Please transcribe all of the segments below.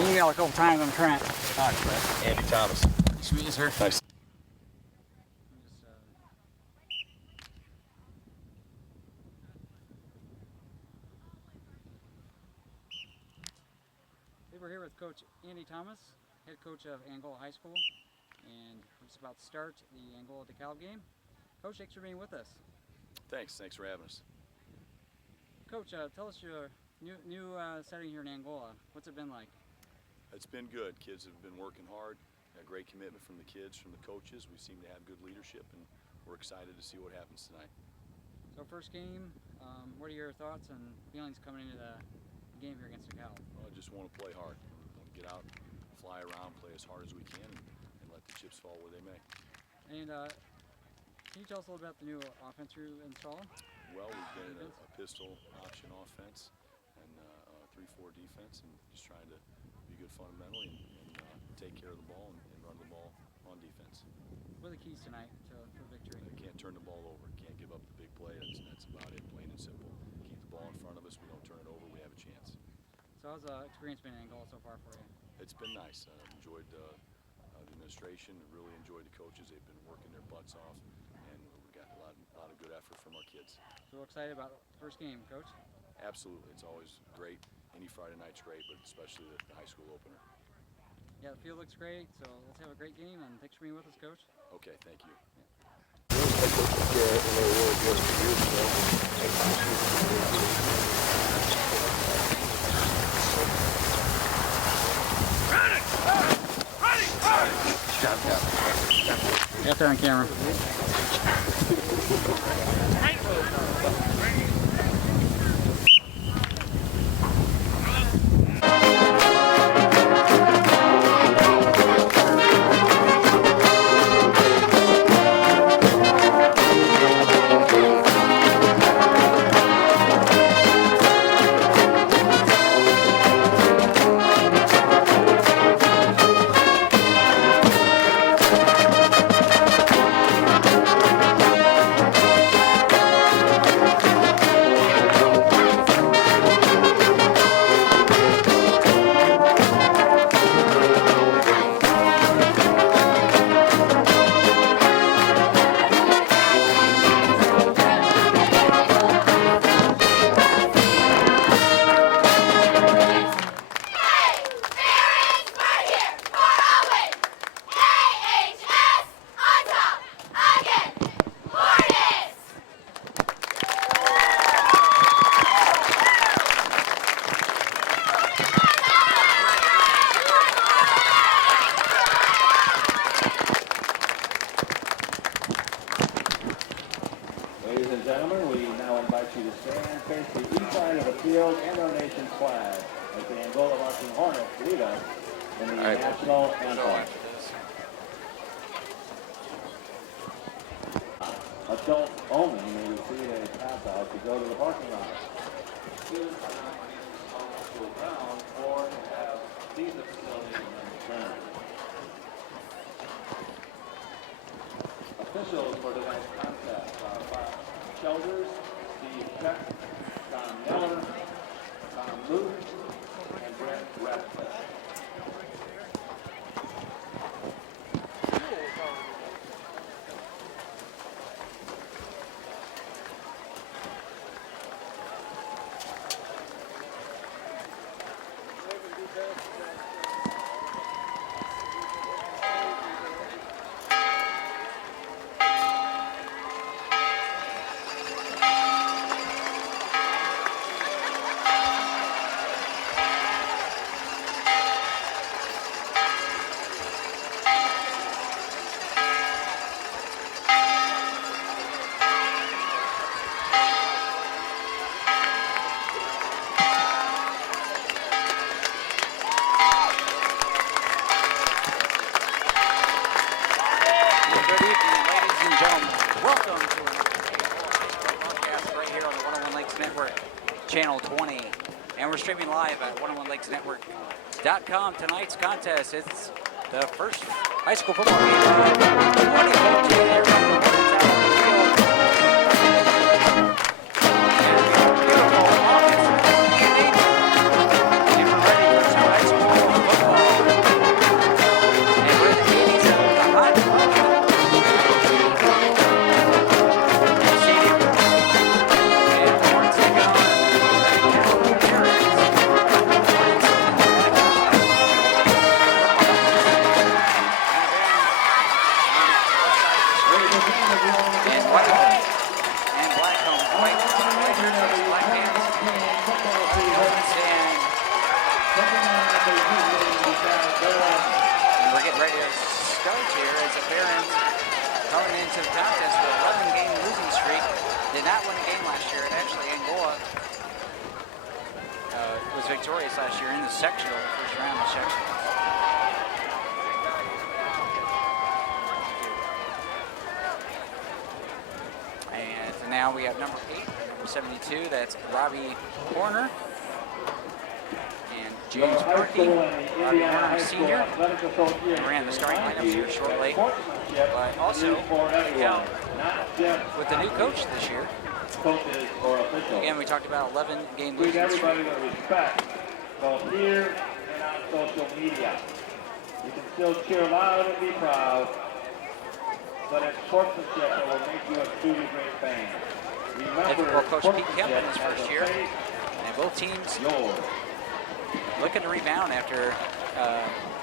You got a couple times on Trent. Hi, Trent. Andy Thomas. Nice to meet you, sir. Nice. We're here with Coach Andy Thomas, head coach of Angola High School, and we're just about to start the Angola DeKalb game. Coach, thanks for being with us. Thanks for having us. Coach, tell us your new setting here in Angola. What's it been like? It's been good. Kids have been working hard. Got great commitment from the kids, from the coaches. We seem to have good leadership, and we're excited to see what happens tonight. So first game, what are your thoughts and feelings coming into the game here against DeKalb? Well, I just want to play hard. Want to get out, fly around, play as hard as we can, and let the chips fall where they may. And can you tell us a little about the new offense you're installing? Well, we've been in a pistol option offense and 3-4 defense, and just trying to be good fundamentally and take care of the ball and run the ball on defense. What are the keys tonight for victory? Can't turn the ball over. Can't give up the big play. That's about it, plain and simple. Keep the ball in front of us. We don't turn it over. We have a chance. So how's the experience been in Angola so far for you? It's been nice. Enjoyed the administration. Really enjoyed the coaches. They've been working their butts off, and we got a lot of good effort from our kids. So we're excited about the first game, Coach? Absolutely. It's always great. Any Friday night's great, but especially the high school opener. Yeah, the field looks great, so let's have a great game, and thanks for being with us, Coach. Okay, thank you. Get there on camera. Ladies and gentlemen, we now invite you to stand, face the east side of the field and our nation's flag as the Angola Marching Hornets lead us in the national anthem. Adults only may receive a pass out to go to the parking lot. Students are not to use the school ground or have these facilities returned. Officials for tonight's contest are Bob Shelders, Steve Peck, Tom Miller, Tom Luke, and Brent Radcliffe. Good evening, ladies and gentlemen. Welcome to a broadcast right here on the 101 Lakes Network, Channel 20. And we're streaming live at 101lakesnetwork.com. Tonight's contest, it's the first high school football game of 2014 here from the Beautiful offensive coordinating. And we're ready for some high school football. And we're getting ready to start here as the Barons coming into the contest with an 11-game losing streak. Did not win a game last year. And actually, Angola was victorious last year in the sectional, the first round of sectionals. And now we have number 8, number 72. That's Robbie Horner. And James Perky, Robbie Horner, senior. And ran the starting lineups here shortly. But also, with the new coach this year. Again, we talked about 11-game losing streak. Everybody to respect, both here and on social media. You can still cheer loud and be proud, but it's sportsmanship that will make you a truly great fan. Remember, Coach Pete Kemp in his first year, and both teams looking to rebound after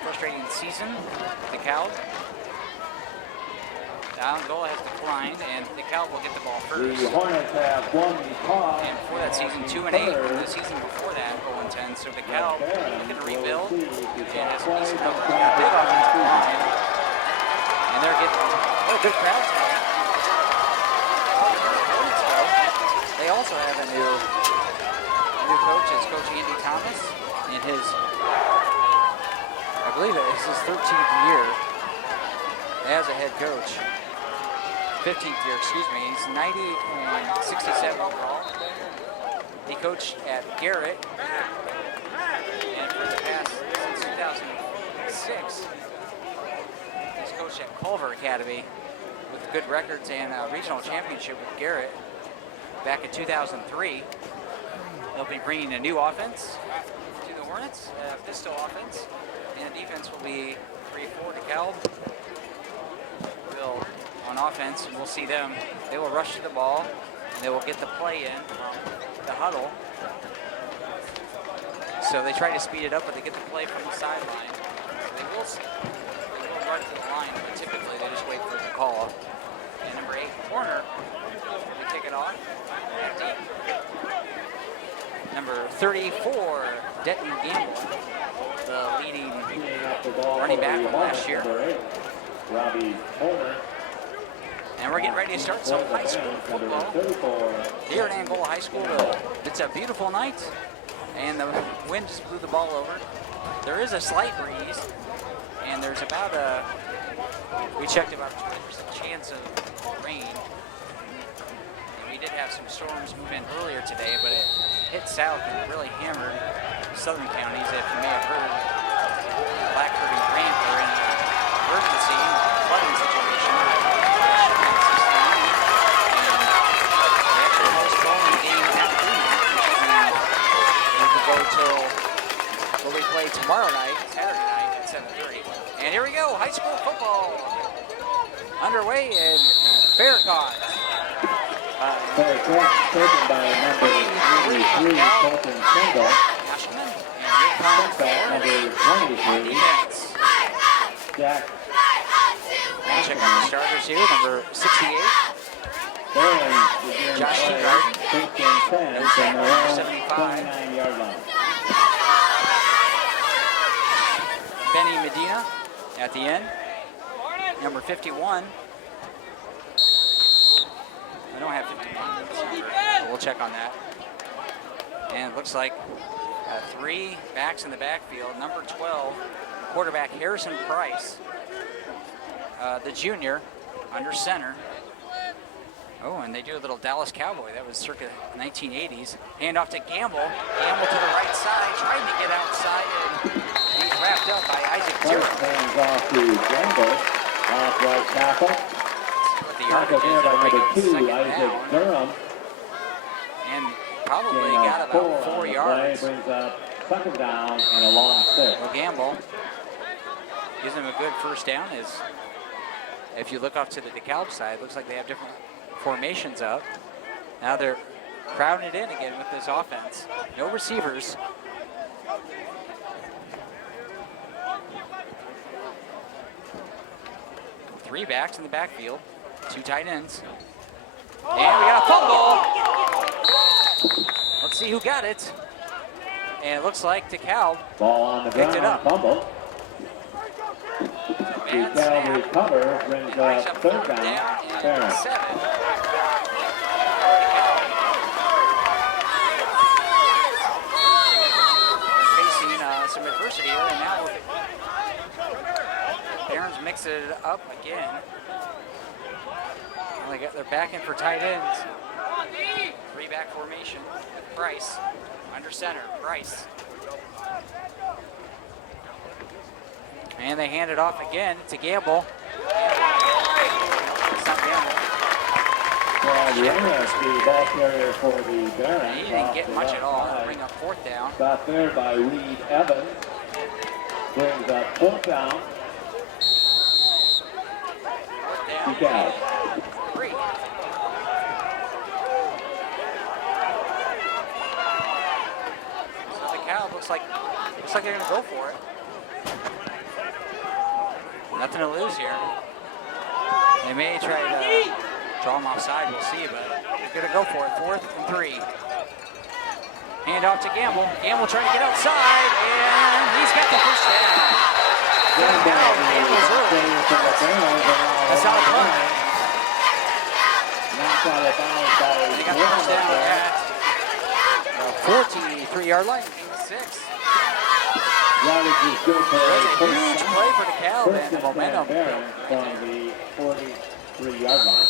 frustrating season. DeKalb. Angola has declined, and DeKalb will get the ball first. The Hornets have won the toss. And for that season, 2-8, and the season before that, 0-10. So DeKalb looking to rebuild, and it's a decent number. They've got a big offensive line, and they're getting a good crowd tonight. They also have a new coach. It's Coach Andy Thomas, in his, I believe it's his 13th year as a head coach. 15th year, excuse me. He's 90 and 67 overall. He coached at Garrett, and for the past, since 2006, he's coached at Culver Academy with good records and a regional championship with Garrett back in 2003. They'll be bringing a new offense to the Hornets, pistol offense, and the defense will be 3-4 DeKalb. On offense, and we'll see them. They will rush to the ball, and they will get the play in from the huddle. So they try to speed it up, but they get the play from the sideline. So they will run to the line, but typically they just wait for the call. And number 8, corner, we take it off. Deep. Number 34, Denton Gamble, the leading running back from last year. Robbie Horner. And we're getting ready to start some high school football here at Angola High School. It's a beautiful night, and the wind just blew the ball over. There is a slight breeze, and there's about we checked about a 20% chance of rain. And we did have some storms move in earlier today, but it hit south and really hammered southern counties. If you may have heard, Blackford and Grant are in an emergency flooding situation. Till we play tomorrow night, Saturday night at 7:30. And here we go, high school football underway in Farrakhan. Taken by number 33, Colton Kendall. Ashman, and here comes number 23, Jack. And check out the starters here, number 68. Josh Teagarden. 15-10 from their own 29-yard line. Benny Medina at the end. Number 51. I don't have 51. But we'll check on that. And it looks like 3 backs in the backfield. Number 12, quarterback Harrison Price, the junior, under center. Oh, and they do a little Dallas Cowboy. That was circa 1980s. Hand off to Gamble. Gamble to the right side, trying to get outside, and he's wrapped up by Isaac Durham. Hands off to Gamble, off right tackle. The yardage is number 2, second Isaac down. Durham. And probably got about 4 yards. Brings up second down and a long 6. Well, Gamble gives him a good first down. If you look off to the DeKalb side, looks like they have different formations up. Now they're crowding it in again with this offense. No receivers. Three backs in the backfield, 2 tight ends. And we got a fumble. Let's see who got it. And it looks like DeKalb Ball on the picked ground, it up. fumble. Bad DeKalb snap. recover, brings Brings up up third down. and Barron. 7. Facing some adversity here, and now Barron's mixing it up again. Well, they're back in for tight ends. 3-back formation. Price under center. Price. And they hand it off again to Gamble. It's not Gamble. Reyes, the ball carrier for the Barons. He didn't get much at all. They'll bring up 4th down. Got there by Reed Evans. Brings up 4th down. 4th down. DeKalb. 3. So DeKalb looks like they're going to go for it. Nothing to lose here. They may try to draw him offside, we'll see, but they're going to go for it. 4th and 3. Hand off to Gamble. Gamble trying to get outside, and he's got the first down. Gamble's early. That's not a punt. They got the first down at the 43-yard line. 6. Yardage is good for There's a first huge down. play for DeKalb First and the and 10 momentum. Barons from the 43-yard line.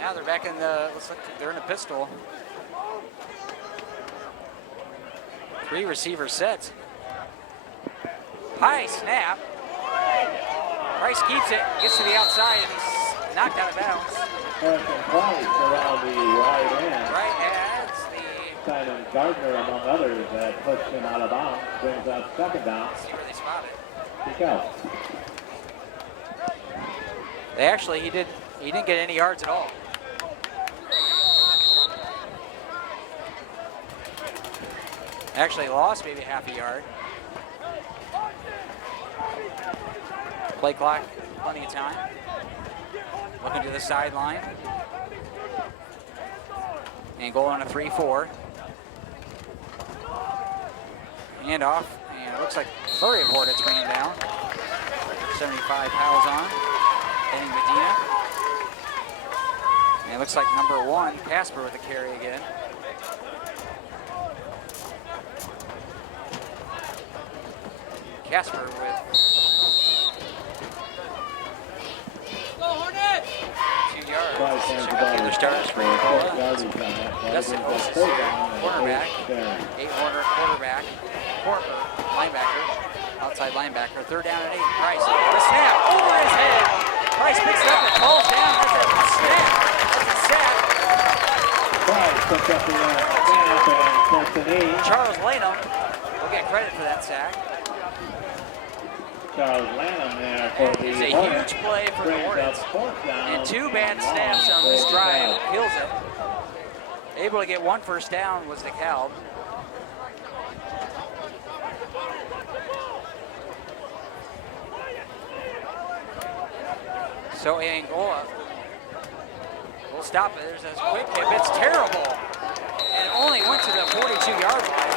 Now they're back in the, looks like they're in a pistol. 3 receiver sets. High snap. Price keeps it, gets to the outside, and he's knocked out of bounds. Harrison Price around the right end. Right as the, Simon Gardner, among others, that pushed him out of bounds. Brings up 2nd down. see where they spot it. DeKalb. They actually, he didn't get any yards at all. Actually lost maybe half a yard. Play clock, plenty of time. Looking to the sideline. Angola on a 3-4. Hand off, and it looks like flurry of Hornets bringing him down. 75 Powell's on. Heading Medina. And it looks like number 1, Casper with the carry again. Casper with 2 yards. Check out the other starters for Angola. Dustin Wilson here, cornerback. 8 Warner, quarterback. Porter, linebacker. Outside linebacker. 3rd down and 8. Price. The snap over his head. Price picks it up and falls down. That's a snap. That's a sack. Price picks up the snap and takes an 8. Charles Lanham will get credit for that sack. Charles Lanham there for the It's a Hornets. huge play for the Brings Hornets. up 4th down. And 2 bad snaps on this drive. Kills it. Able to get 1 first down was DeKalb. So Angola will stop it. There's a quick hit. It's terrible. And it only went to the 42-yard line.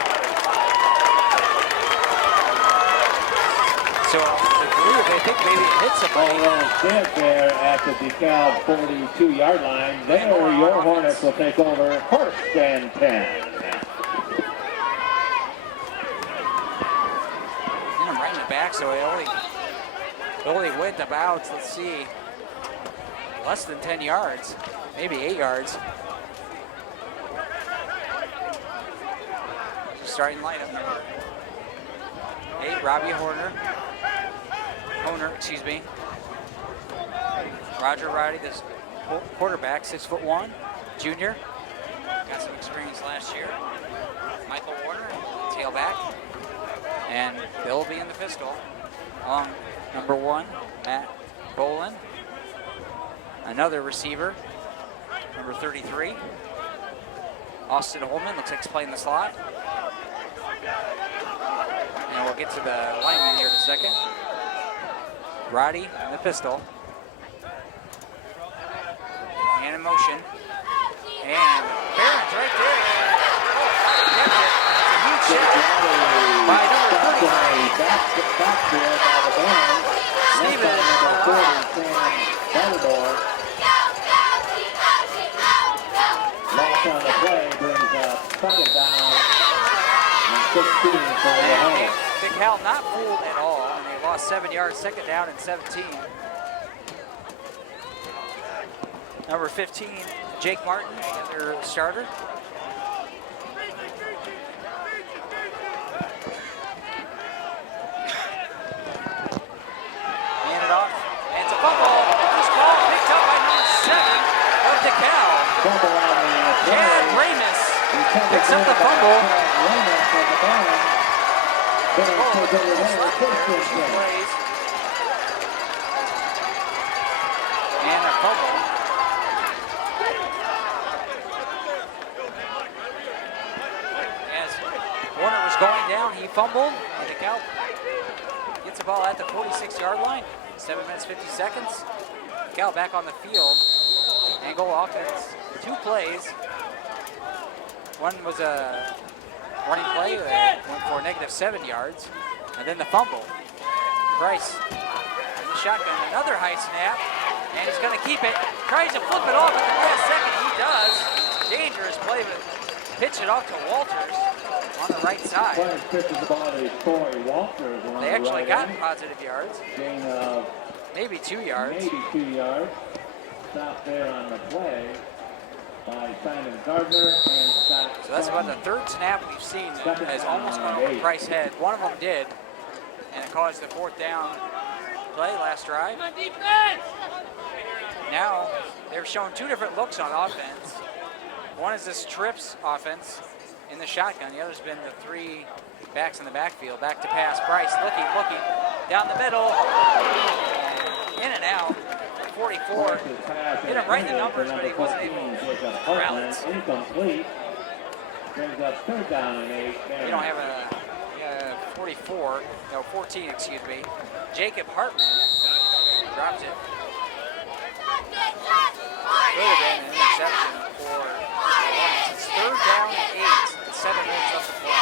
So I think maybe it hit somebody. Almost dead there at the DeKalb 42-yard line. There, your Hornets will take over 1st and 10. And I'm right in the back, so it only went about, let's see, less than 10 yards, maybe 8 yards. Just starting lineup. 8, Robbie Honer, excuse me. Roger Roddy, this quarterback, 6'1", junior. Got some experience last year. Michael Warner, tailback. And Bill will be in the pistol. Along number 1, Matt Boland. Another receiver, number 33. Austin Holman, looks like he's playing the slot. And we'll get to the lineman here in a second. Roddy in the pistol. and in motion. And Barron's right there. Gets it. It's a huge shot by number 30. Steven. Loss on the play brings second down and 16 for the home. DeKalb not fooled at all, and they lost 7 yards, second down and 17. Number 15, Jake Martin, their starter. Hand it off, and it's a fumble. This ball picked up by number 7 of DeKalb. Chad Ramus picks up the fumble. And a fumble. As Warner was going down, he fumbled. And DeKalb gets the ball at the 46-yard line. 7 minutes, 50 seconds. DeKalb back on the field. Angola offense, 2 plays. One was a running play that went for -7 yards. And then the fumble. Price has the shotgun, another high snap, and he's going to keep it. Tries to flip it off at the last second. He does. Dangerous play, but pitch it off to Walters on the right side. They actually got positive yards. Gain of maybe 2 yards. Maybe 2 yards. Stop there on the play by Simon Gardner and Scott. So that's about the 3rd snap we've seen that has almost gone over Price's head. One of them did, and it caused the 4th down play last drive. Now they're showing 2 different looks on offense. One is this trips offense in the shotgun. The other's been the 3 backs in the backfield. Back to pass. Price looking down the middle, in and out. 44. Hit him right in the numbers, but he wasn't able to corral it. Incomplete. Brings up 3rd down and 8. We don't have a 44, no 14, excuse me. Jacob Hartman dropped it. Could have been an interception for the Hornets. It's 3rd down and 8. With 7 minutes left to play.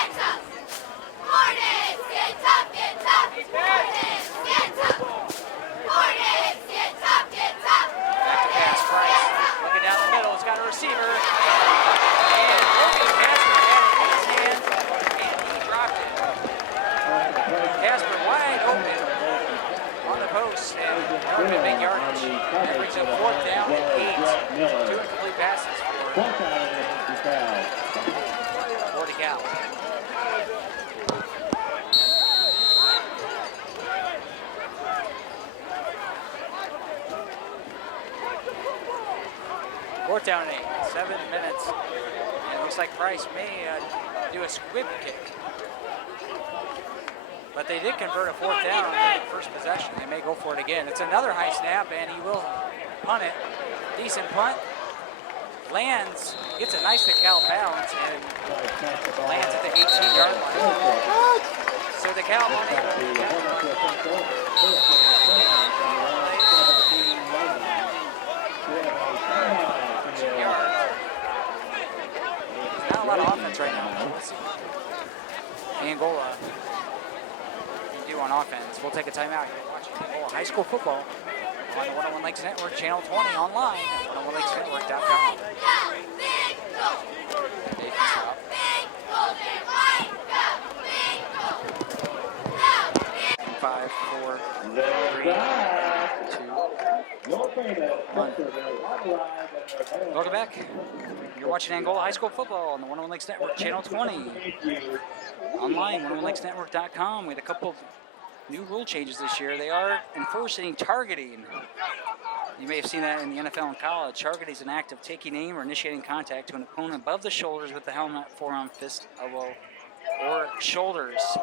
Back to pass, Price. Looking down the middle, he's got a receiver. And Logan Casper had it in his hand, and he dropped it. Casper wide open on the post, and that would have been big yardage. That brings up 4th down and 8. 2 incomplete passes for DeKalb. Fourth down and 8, 7 minutes. And it looks like Price may do a squib kick. But they did convert a 4th down on the first possession. They may go for it again. It's another high snap, and he will punt it. Decent punt. Lands, gets a nice DeKalb bounce, and lands at the 18-yard line. So DeKalb unable to get not a lot of offense right now. Let's see what Angola can do on offense. We'll take a timeout. You're watching Angola High School football on the 101 Lakes Network, Channel 20, online at 101lakesnetwork.com. They can stop. 5, 4, 3, 2, 1. Welcome back. You're watching Angola High School football on the 101 Lakes Network, Channel 20. Online, 101lakesnetwork.com. We had a couple of new rule changes this year. They are enforcing targeting. You may have seen that in the NFL and college. Targeting is an act of taking aim or initiating contact to an opponent above the shoulders with the helmet, forearm, fist, elbow, or shoulders.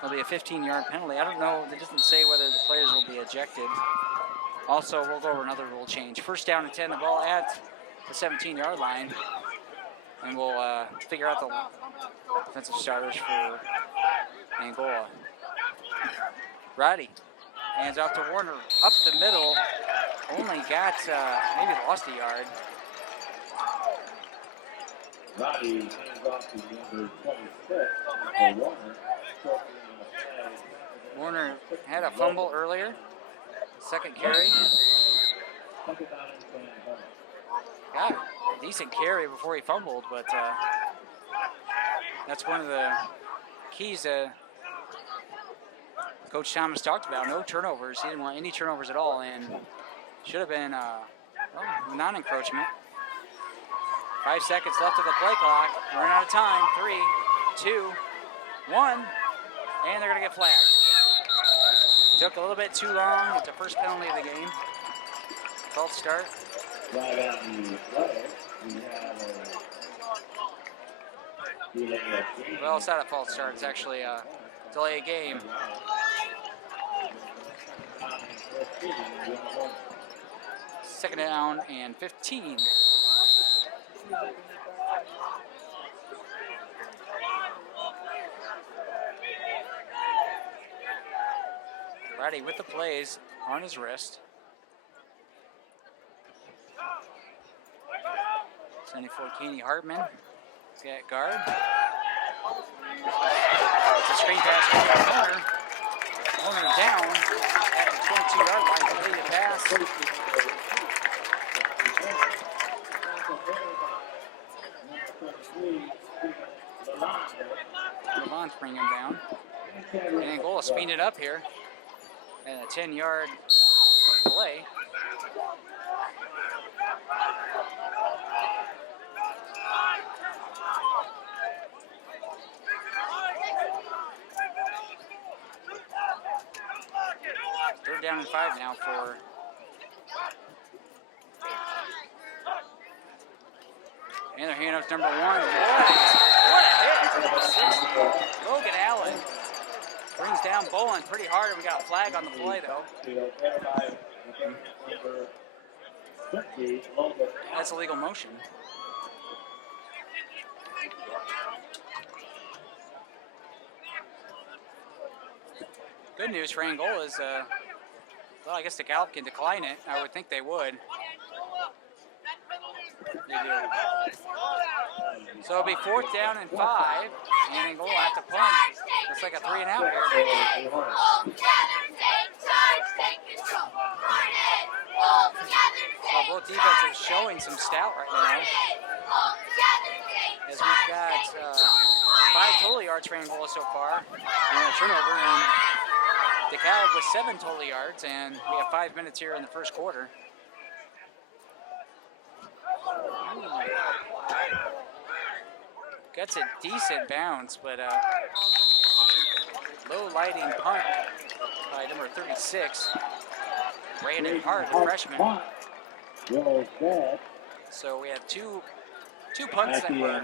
There'll be a 15-yard penalty. I don't know. It doesn't say whether the players will be ejected. Also, we'll go over another rule change. 1st down and 10, the ball at the 17-yard line. And we'll figure out the defensive starters for Angola. Roddy hands off to Warner, up the middle. only got, maybe lost a yard. Roddy hands off to number 26 for Warner. Warner had a fumble earlier. Second carry. Got a decent carry before he fumbled, but that's one of the keys Coach Thomas talked about. No turnovers. He didn't want any turnovers at all, and should have been non-encroachment. 5 seconds left of the play clock. Running out of time. 3, 2, 1, and they're going to get flagged. Took a little bit too long. It's the first penalty of the game. False start. Right on the play, we have Well, it's not a false start. It's actually a delay of game. Second down and 15. Brady with the plays on his wrist. 74 Keeney Hartman. He's got guard. It's a screen pass to the corner. Corner down at the 22-yard line. Completed pass. Levant's bringing him down. And Angola speeding it up here. And a 10-yard play. Third down and 5 now for and their handoff's number 1. What a hit! Logan Allen brings down Bolin pretty hard, and we got a flag on the play though. That's illegal motion. Good news for Angola is, well, I guess DeKalb can decline it. I would think they would. They do. So it'll be 4th down and 5, and Angola have to punt. Looks like a 3 and out here. So both defenses showing some stout right now. As we've got 5 total yards for Angola so far, and a turnover, and DeKalb with 7 total yards, and we have 5 minutes here in the first quarter. Gets a decent bounce, but low lighting punt by number 36, Brandon Hart, the freshman. So we have two punts that were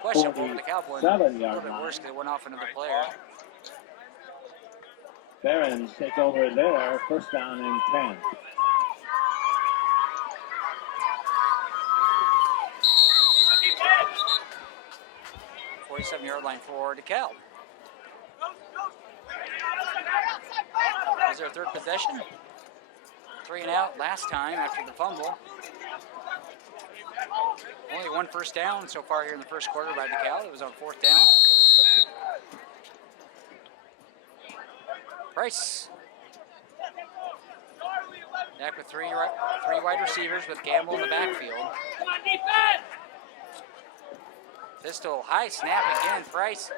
questionable for the Cowboys. A little bit worse because it went off another player. Barons take over there, 1st down and 10. Yard line for DeKalb. Is their 3rd possession? 3 and out last time after the fumble. Only 1 first down so far here in the first quarter by DeKalb. It was on 4th down. Price. Back with three wide receivers with Gamble in the backfield. Pistol, high snap again, Price.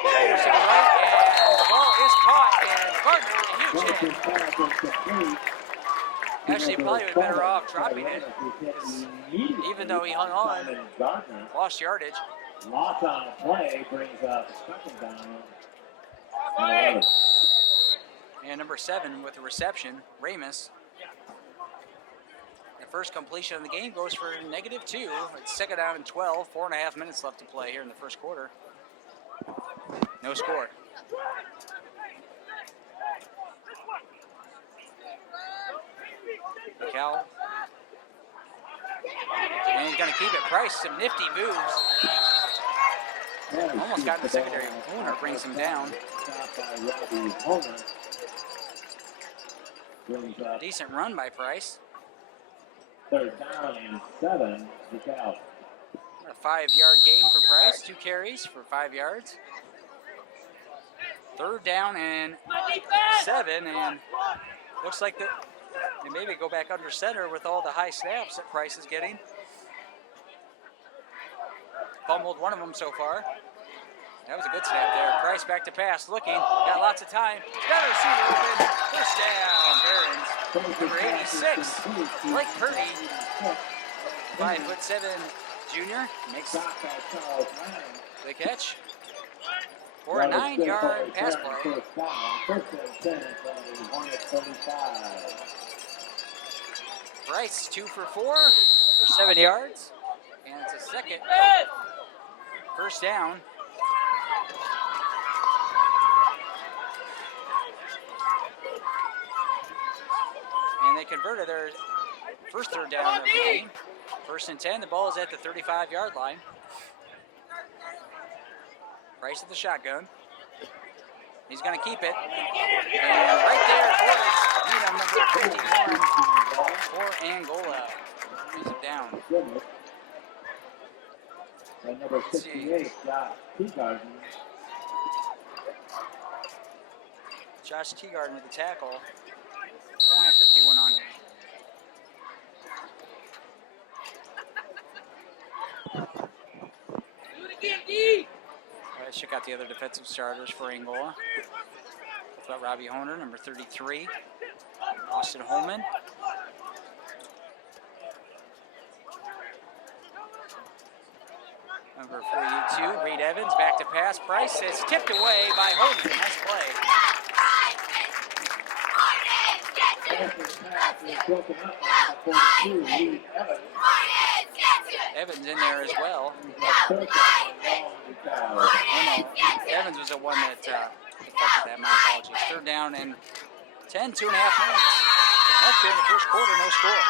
Here's to the right, and the ball is caught, and Gardner, a huge hit. Actually, probably was better off dropping it, even though he hung on, lost yardage. Loss on the play brings up 2nd down. And number 7 with the reception, Ramus. First completion of the game goes for -2. It's 2nd down and 12. 4.5 minutes left to play here in the first quarter. No score. DeKalb. And he's going to keep it. Price, some nifty moves. Almost got in the secondary. Warner brings him down. Decent run by Price. Third down and 7, DeKalb. A 5-yard gain for Price, 2 carries for 5 yards. Third down and 7, and looks like they maybe go back under center with all the high snaps that Price is getting. Fumbled one of them so far. That was a good snap there. Price back to pass, looking, got lots of time. Got a receiver open. First down, Barons. Number 86, Blake Purdy, 5'7" junior, makes the catch for a 9-yard pass play. Price 2 for 4 for 7 yards, and it's a second first down. And they converted their first third down of the game. First and 10, the ball is at the 35-yard line. Price at the shotgun. He's going to keep it. And right there, Borges, number 51 for Angola. Brings it down. And number 68, Josh Teagarden. Josh Teagarden with the tackle. Don't have 51 on him. Do it again, D. Let's check out the other defensive starters for Angola. We've got Robbie Honer, number 33. Austin Holman. Number 42, Reed Evans, back to pass. Price is tipped away by Holman. Nice play. Evans in there as well. Oh no, Evans was the one that affected that. My apologies. Third down and 10, 2.5 minutes. Left here in the first quarter, no score.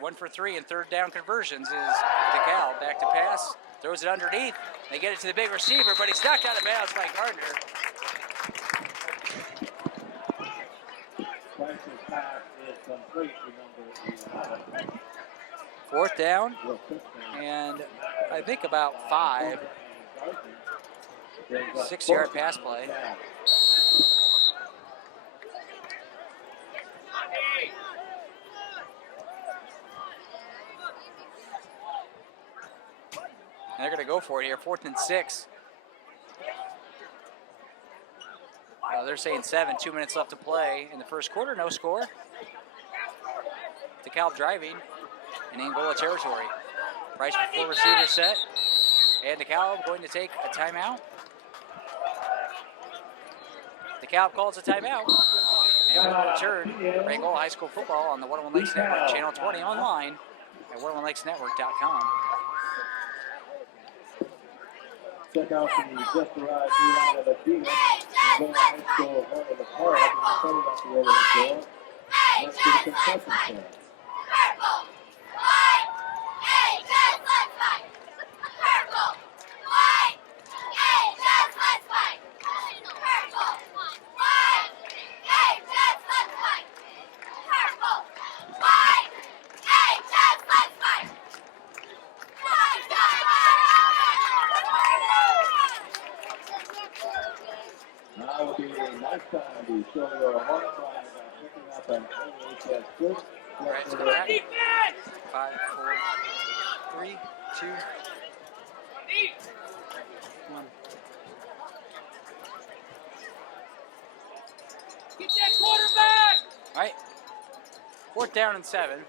One for 3 and third down conversions is DeKalb. Back to pass, throws it underneath. They get it to the big receiver, but he's knocked out of bounds by Gardner. Fourth down, and I think about 5. 6-yard pass play. And they're going to go for it here, 4th and 6. They're saying 7, 2 minutes left to play in the first quarter, no score. DeKalb driving in Angola territory. Price before receiver set. And DeKalb going to take a timeout. DeKalb calls a timeout. And we'll return for Angola High School football on the 101 Lakes Network, Channel 20 online at 101lakesnetwork.com. Check out the just arrived new line of the field. Angola High School home of the park and started off the overhead door. Next to the concession stand. Now would be a nice time to show your home line by picking up an AHS good. Right to the back. 5, 4, 3, 2, 1. Get that quarterback. All right. 4th down and 7.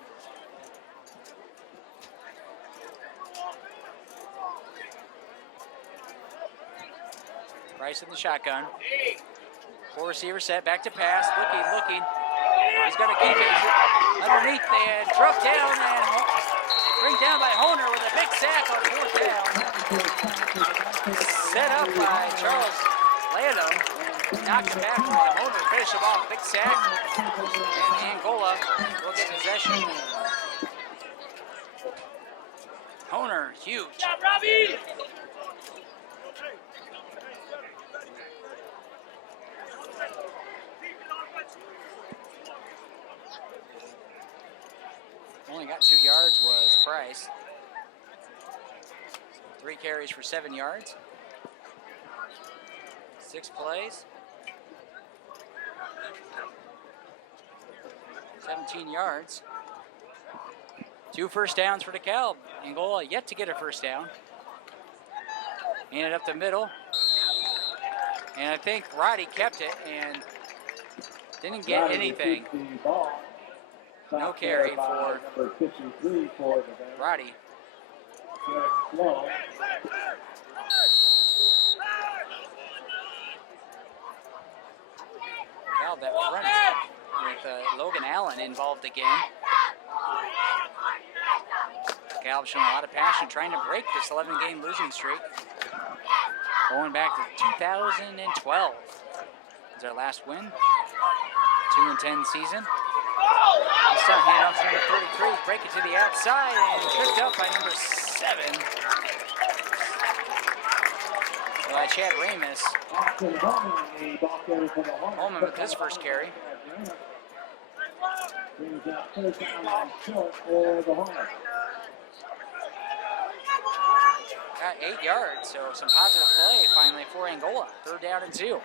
Price in the shotgun. 4 receiver set, back to pass, looking. He's going to keep it underneath and drop down and bring down by Honer with a big sack on 4th down. Set up by Charles Landon. Knocks him back by Honer, finish him off, big sack. And Angola will get possession. Honer, huge. Good job, Robbie. only got 2 yards was Price. 3 carries for 7 yards. 6 plays. 17 yards. 2 first downs for DeKalb. Angola yet to get a first down. Handed up the middle. And I think Roddy kept it and didn't get anything. No carry for Roddy. Now that front with Logan Allen involved again. DeKalb showing a lot of passion, trying to break this 11-game losing streak. Going back to 2012 is our last win. 2-10 season. This time hand off to number 33, break it to the outside and tripped up by number 7. By Chad Ramus. Holman with his first carry. Got 8 yards, so some positive play finally for Angola. 3rd down and 2.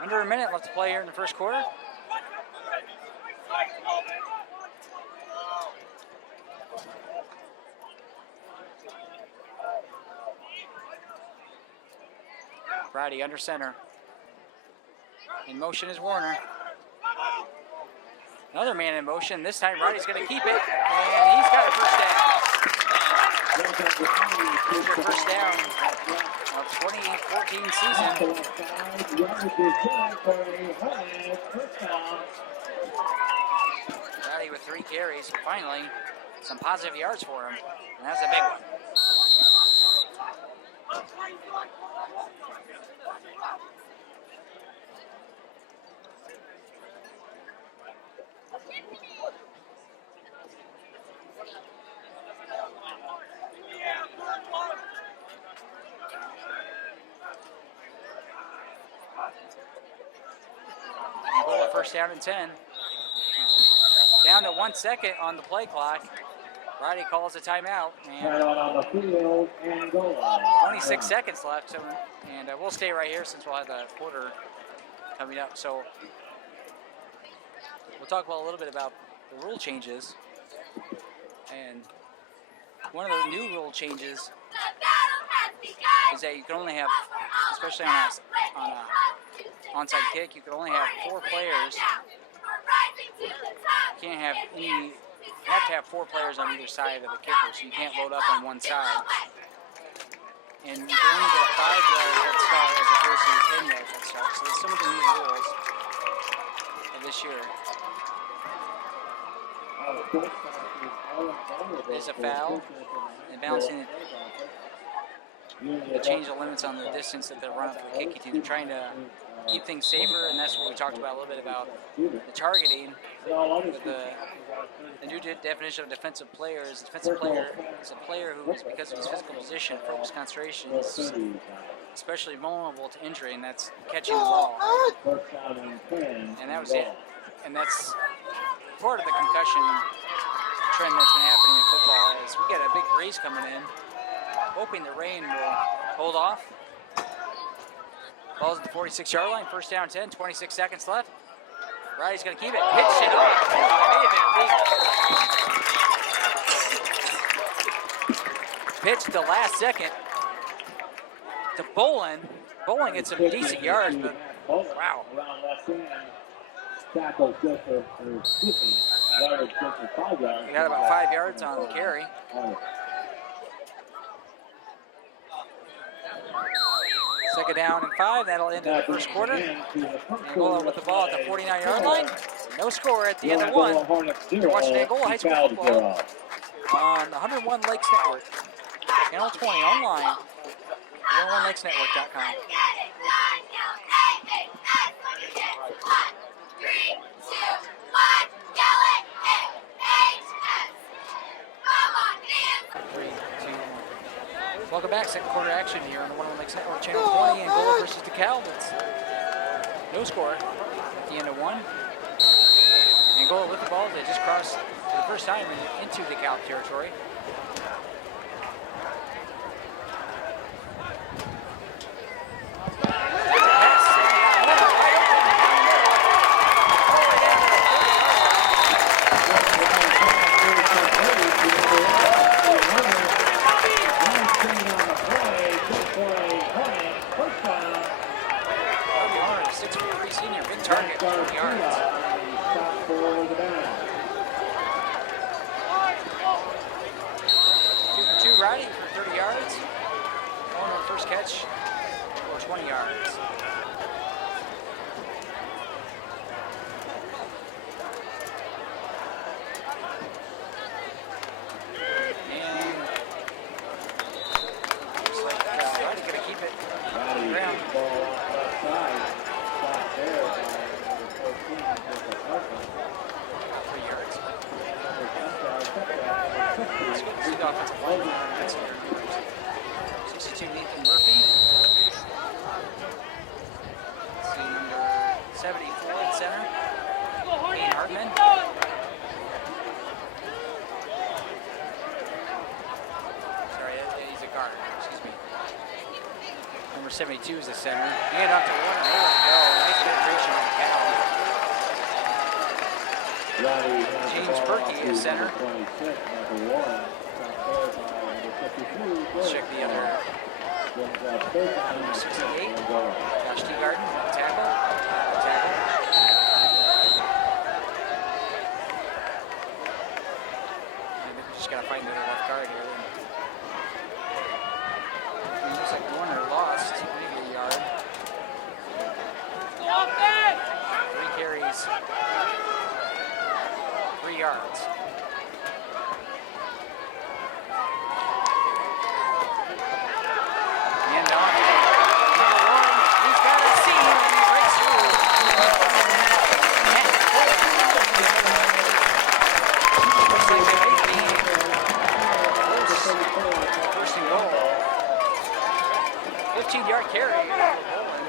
Under a minute left to play here in the first quarter. Roddy under center. In motion is Warner. Another man in motion. This time Roddy's going to keep it, and he's got a first down. First down of 2014 season. Roddy with 3 carries. Finally, some positive yards for him, and that's a big one. Angola first down and 10. Down to 1 second on the play clock. Roddy calls a timeout. And 26 seconds left, so, and we'll stay right here since we'll have the quarter coming up. So we'll talk about a little bit about the rule changes. And one of the new rule changes is that you can only have, especially on a onside kick, you can only have 4 players. You can't have any. You have to have 4 players on either side of the kicker, so you can't load up on one side. And you can only get a 5-yard head start as opposed to a 10-yard head start. So that's some of the new rules of this year. There's a foul and bouncing. They change the limits on the distance that they're running for the kicking team. They're trying to keep things safer, and that's what we talked about a little bit about the targeting. With the new definition of defensive player is a defensive player is a player who is, because of his physical position, focus, concentration, is especially vulnerable to injury, and that's catching the ball. And that was it. And that's part of the concussion trend that's been happening in football. Is we get a big breeze coming in, hoping the rain will hold off. Ball's at the 46-yard line, first down 10, 26 seconds left. Roddy's going to keep it, hits it off. Pitch the last second to Bolin. Bolin gets some decent yards, but wow. He got about 5 yards on the carry. Second down and 5. That'll end the first quarter. Angola with the ball at the 49-yard line. No score at the end of 1. You're watching Angola High School football on the 101 Lakes Network. Channel 20 online. 101lakesnetwork.com. Welcome back, second quarter action here on the 101 Lakes Network, Channel 20, Angola versus DeKalb. It's no score at the end of 1. Angola with the ball. They just crossed for the first time into DeKalb territory. Senior, big target, 20 yards. 2 for 2 riding for 30 yards. On the first catch for 20 yards. And looks like Riding gonna keep it on the ground. About 3 yards. Let's go see the offensive line. That's here. 62 Nathan Murphy. Let's see number 74 at center. Ian Hartman. Sorry, he's a guard. Excuse me. Number 72 is the center. And up to Warner. There we go. Nice penetration on Cal. James Berkey is center. Let's check the other. Number 68. Josh Teagarden. Tackle. Tackle. And we just got to find the left guard here. It looks like Warner lost maybe a yard. 3 carries. 3 yards. And on number 1, he's got a seam and he breaks through. Looks like they may be first and goal. 15-yard carry for Poland.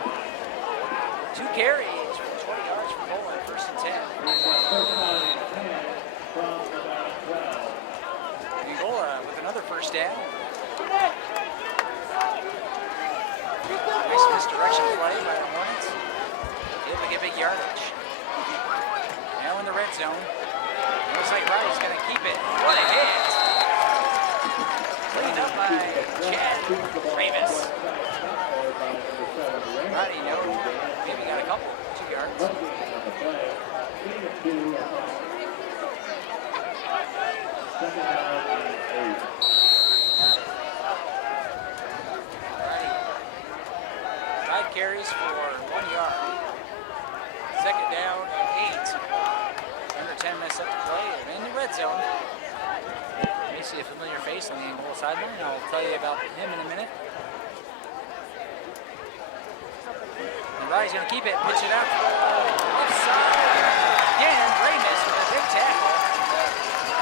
2 carries for 20 yards for Poland, first and 10. Angola with another first down. Nice misdirection play by the Hornets. Able to get big yardage. Now in the red zone. Looks like Riley's going to keep it. What a hit! Cleaned up by Chad Ramus. Riley, no, maybe got a couple, 2 yards. Alrighty. 5 carries for 1 yard. Second down and 8. Under 10 minutes left to play. And in the red zone. You may see a familiar face on the Angola sideline. I'll tell you about him in a minute. And Riley's going to keep it, pitch it out to the left side. Again, Ramus with a big tackle.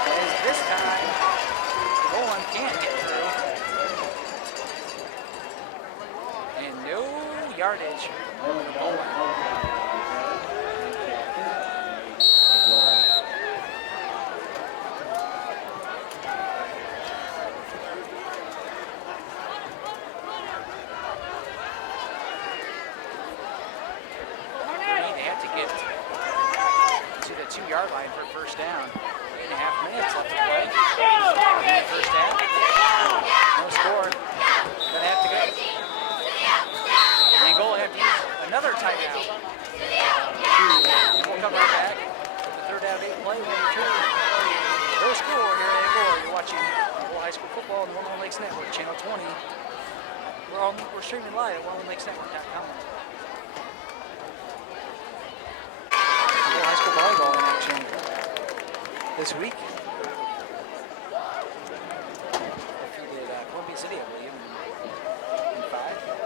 As this time, Poland can't get through. And no yardage for Poland. They have to get to the 2-yard line for first down. 8.5 minutes left to play. First half. No score. Gonna have to go. Angola have to use another timeout. We'll come right back. The third down 8 play. We'll return. No score here in Angola. You're watching Angola High School football on the 101 Lakes Network, Channel 20. We're streaming live at 101lakesnetwork.com. Angola High School volleyball in action this week. Defeated Columbia City, I believe, in 5.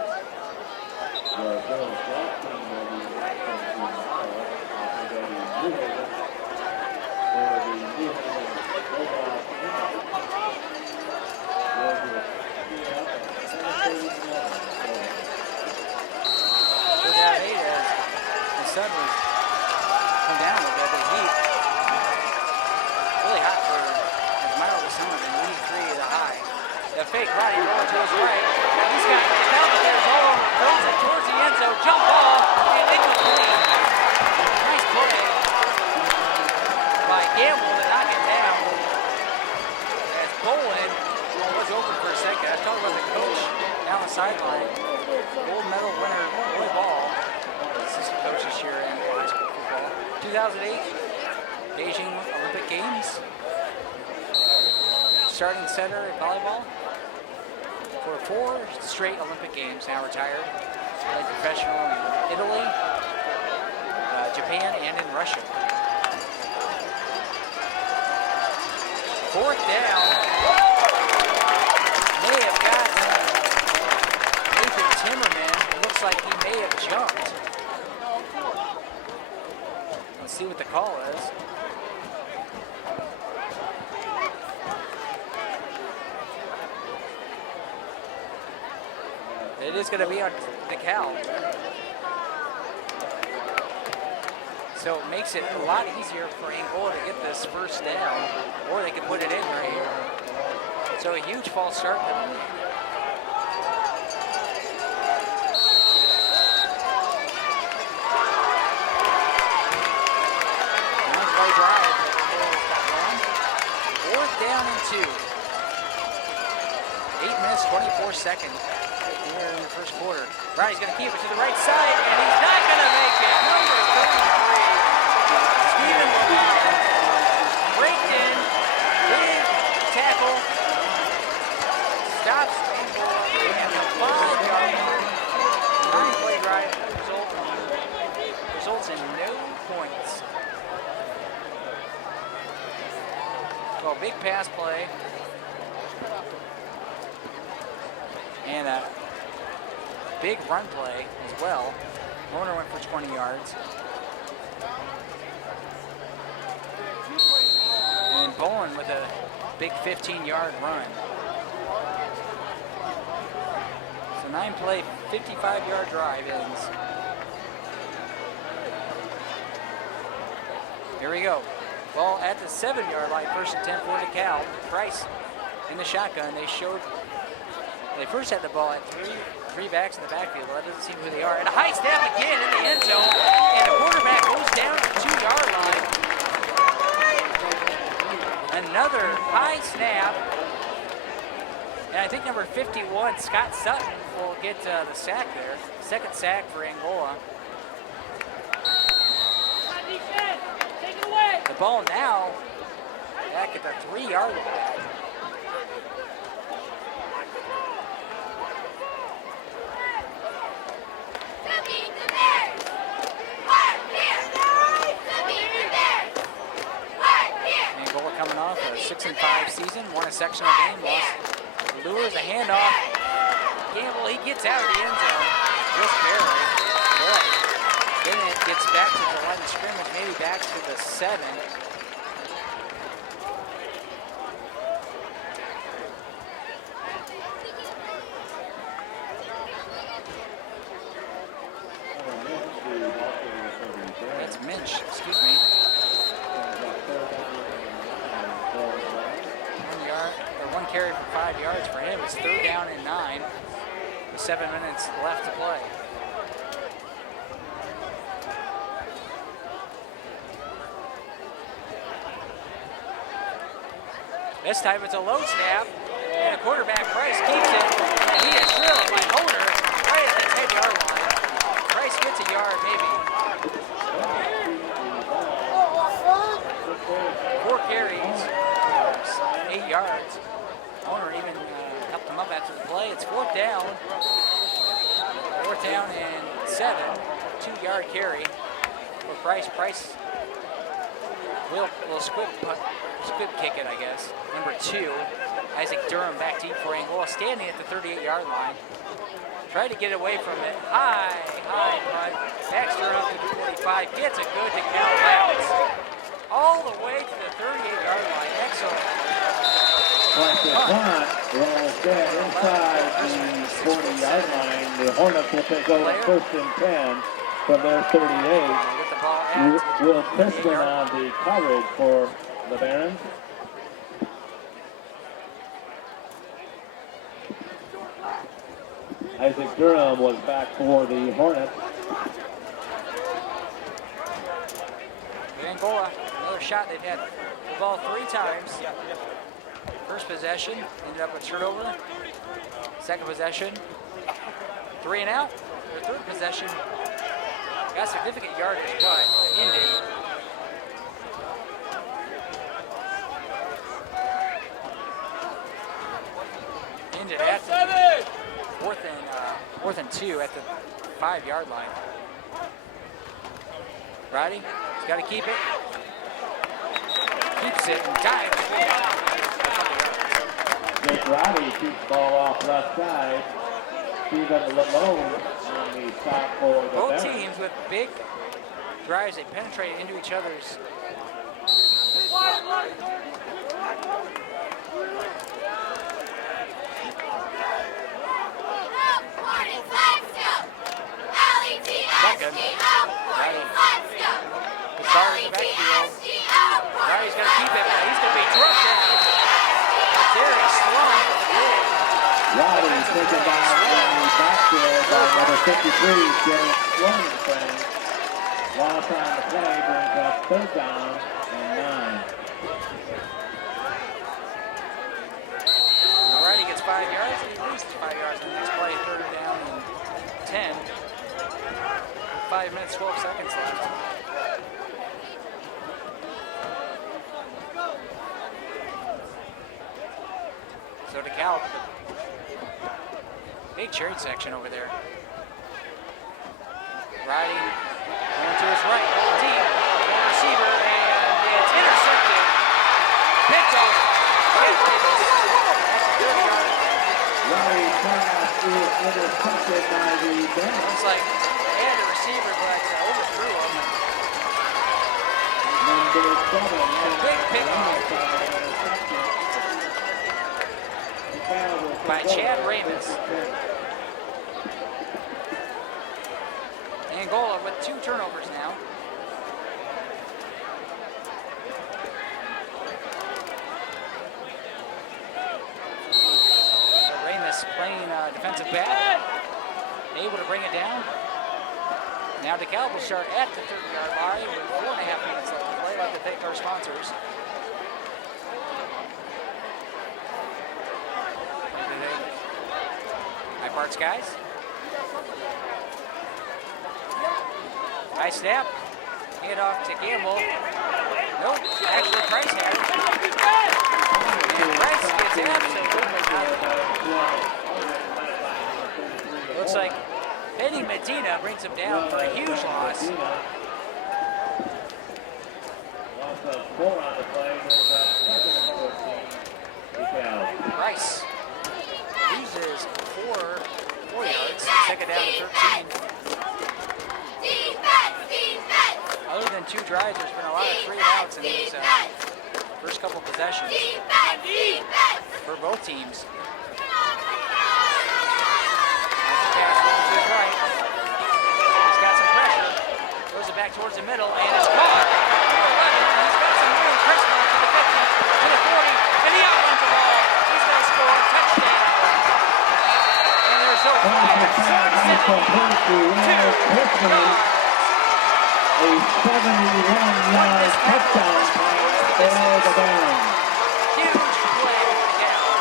Third down 8 as the sun was come down a little bit, but heat the fake. Roddy rolling to his right. He's got down the players all over. Throws it towards the end zone. Jump ball and incomplete. Nice play by Gamble to knock it down. As Bolin was open for a second. I was talking about the coach down the sideline. Gold medal winner, Roy Ball, assistant coach this year in high school football. 2008 Beijing Olympic Games. Starting center in volleyball for 4 straight Olympic Games, now retired. Played professional in Italy, Japan, and in Russia. 4th down. May have got Nathan Timmerman. It looks like he may have jumped. Let's see what the call is. It is going to be on DeKalb. So it makes it a lot easier for Angola to get this first down, or they could put it in right here. So a huge false start penalty. One-play drive. 4th down and 2. 8 minutes, 24 seconds. Here in the first quarter. Roddy's going to keep it to the right side, and he's not going to make it. Number 33, Steven Lamar, breaked in, big tackle, stops Angola, and the 5-yard mark. 9-play drive results in no points. So a big pass play. And a big run play as well. Horner went for 20 yards. And Bowen with a big 15-yard run. So 9-play, 55-yard drive ends. Here we go. Ball at the 7-yard line, 1st and 10 for DeKalb. Price in the shotgun. They first had the ball at three backs in the backfield. Well, that doesn't seem who they are. And a high snap again in the end zone. And the quarterback goes down to the 2-yard line. Another high snap. And I think number 51, Scott Sutton, will get the sack there. 2nd sack for Angola. The ball now back at the 3-yard line. Coming off a 6-5 season, won a sectional game, lost Lures, a handoff. Gamble, he gets out of the end zone, just barely. Boy, then it gets back to the line of scrimmage, maybe back to the 7. That's Minch, excuse me. 1 carry for 5 yards for him. It's 3rd down and 9 with 7 minutes left to play. This time it's a low snap, and a quarterback, Price, keeps it, and he is drilled by Hoder right at the 10-yard line. Price gets a yard, maybe. 4 carries, 8 yards. Hoder even helped him up after the play. It's 4th down. 4th down and 7. 2-yard carry for Price. Price will squib kick it, I guess. Number 2, Isaac Durham back deep for Angola, standing at the 38-yard line. Tried to get away from it. High punt. Baxter up to the 45. Gets a good DeKalb bounce. All the way to the 38-yard line. Excellent. Once the punt rolls dead inside the 40-yard line, the Hornets will take over 1st and 10 from their 38. Will Piston on the coverage for the Barons. Isaac Durham was back for the Hornets. Angola, another shot. They've had the ball 3 times. First possession, ended up with turnover. Second possession, 3 and out. Their third possession, got significant yardage, but ended. Ended at the fourth and 2 at the 5-yard line. Roddy, he's got to keep it. Keeps it and dives. Jake Roddy keeps the ball off left side. Steven Lamone on the stop for the Both Barons. teams with big drives. They penetrate into each other's. Second. Roddy. The start in the backfield. Roddy's got to keep it, but he's going to be drugged down. Darius Sloan. Roddy taken down in the backfield by number 53, Jared Sloan playing. Lost on the play brings up 3rd down and 9. Roddy gets 5 yards, and he loses 5 yards on the next play. 3rd down and 10. 5 minutes, 12 seconds left. So DeKalb, big cheering section over there. Roddy going to his right, deep, one receiver, and it's intercepted. Picked off by Davis. That's a 30-yard. Roddy's pass is intercepted by the Barons. Looks like they had the receiver, but overthrew him. Number 7. Big pickoff by Chad Ramus. Angola with 2 turnovers now. Ramus playing defensive back, able to bring it down. Now DeKalb will start at the 30-yard line with 4.5 minutes left to play. I'd like to thank our sponsors. High Parts guys. High snap. Hand off to Gamble. Nope, actually Price had it. And Price gets absolutely nothing. Looks like Benny Medina brings him down for a huge loss. Loss of 4 on the play, brings up 7 and 14. DeKalb. Price loses 4 yards. 2nd down to 13. Other than 2 drives, there's been a lot of 3 and outs in these first couple possessions for both teams. Pass going to his right. He's got some pressure. Throws it back towards the middle and it's caught. He's got some room. Crispin to the 50, to the 40, and he outruns the ball. He's going to score a touchdown. And there's no A 71-yard touchdown for the Barons. Huge play for DeKalb.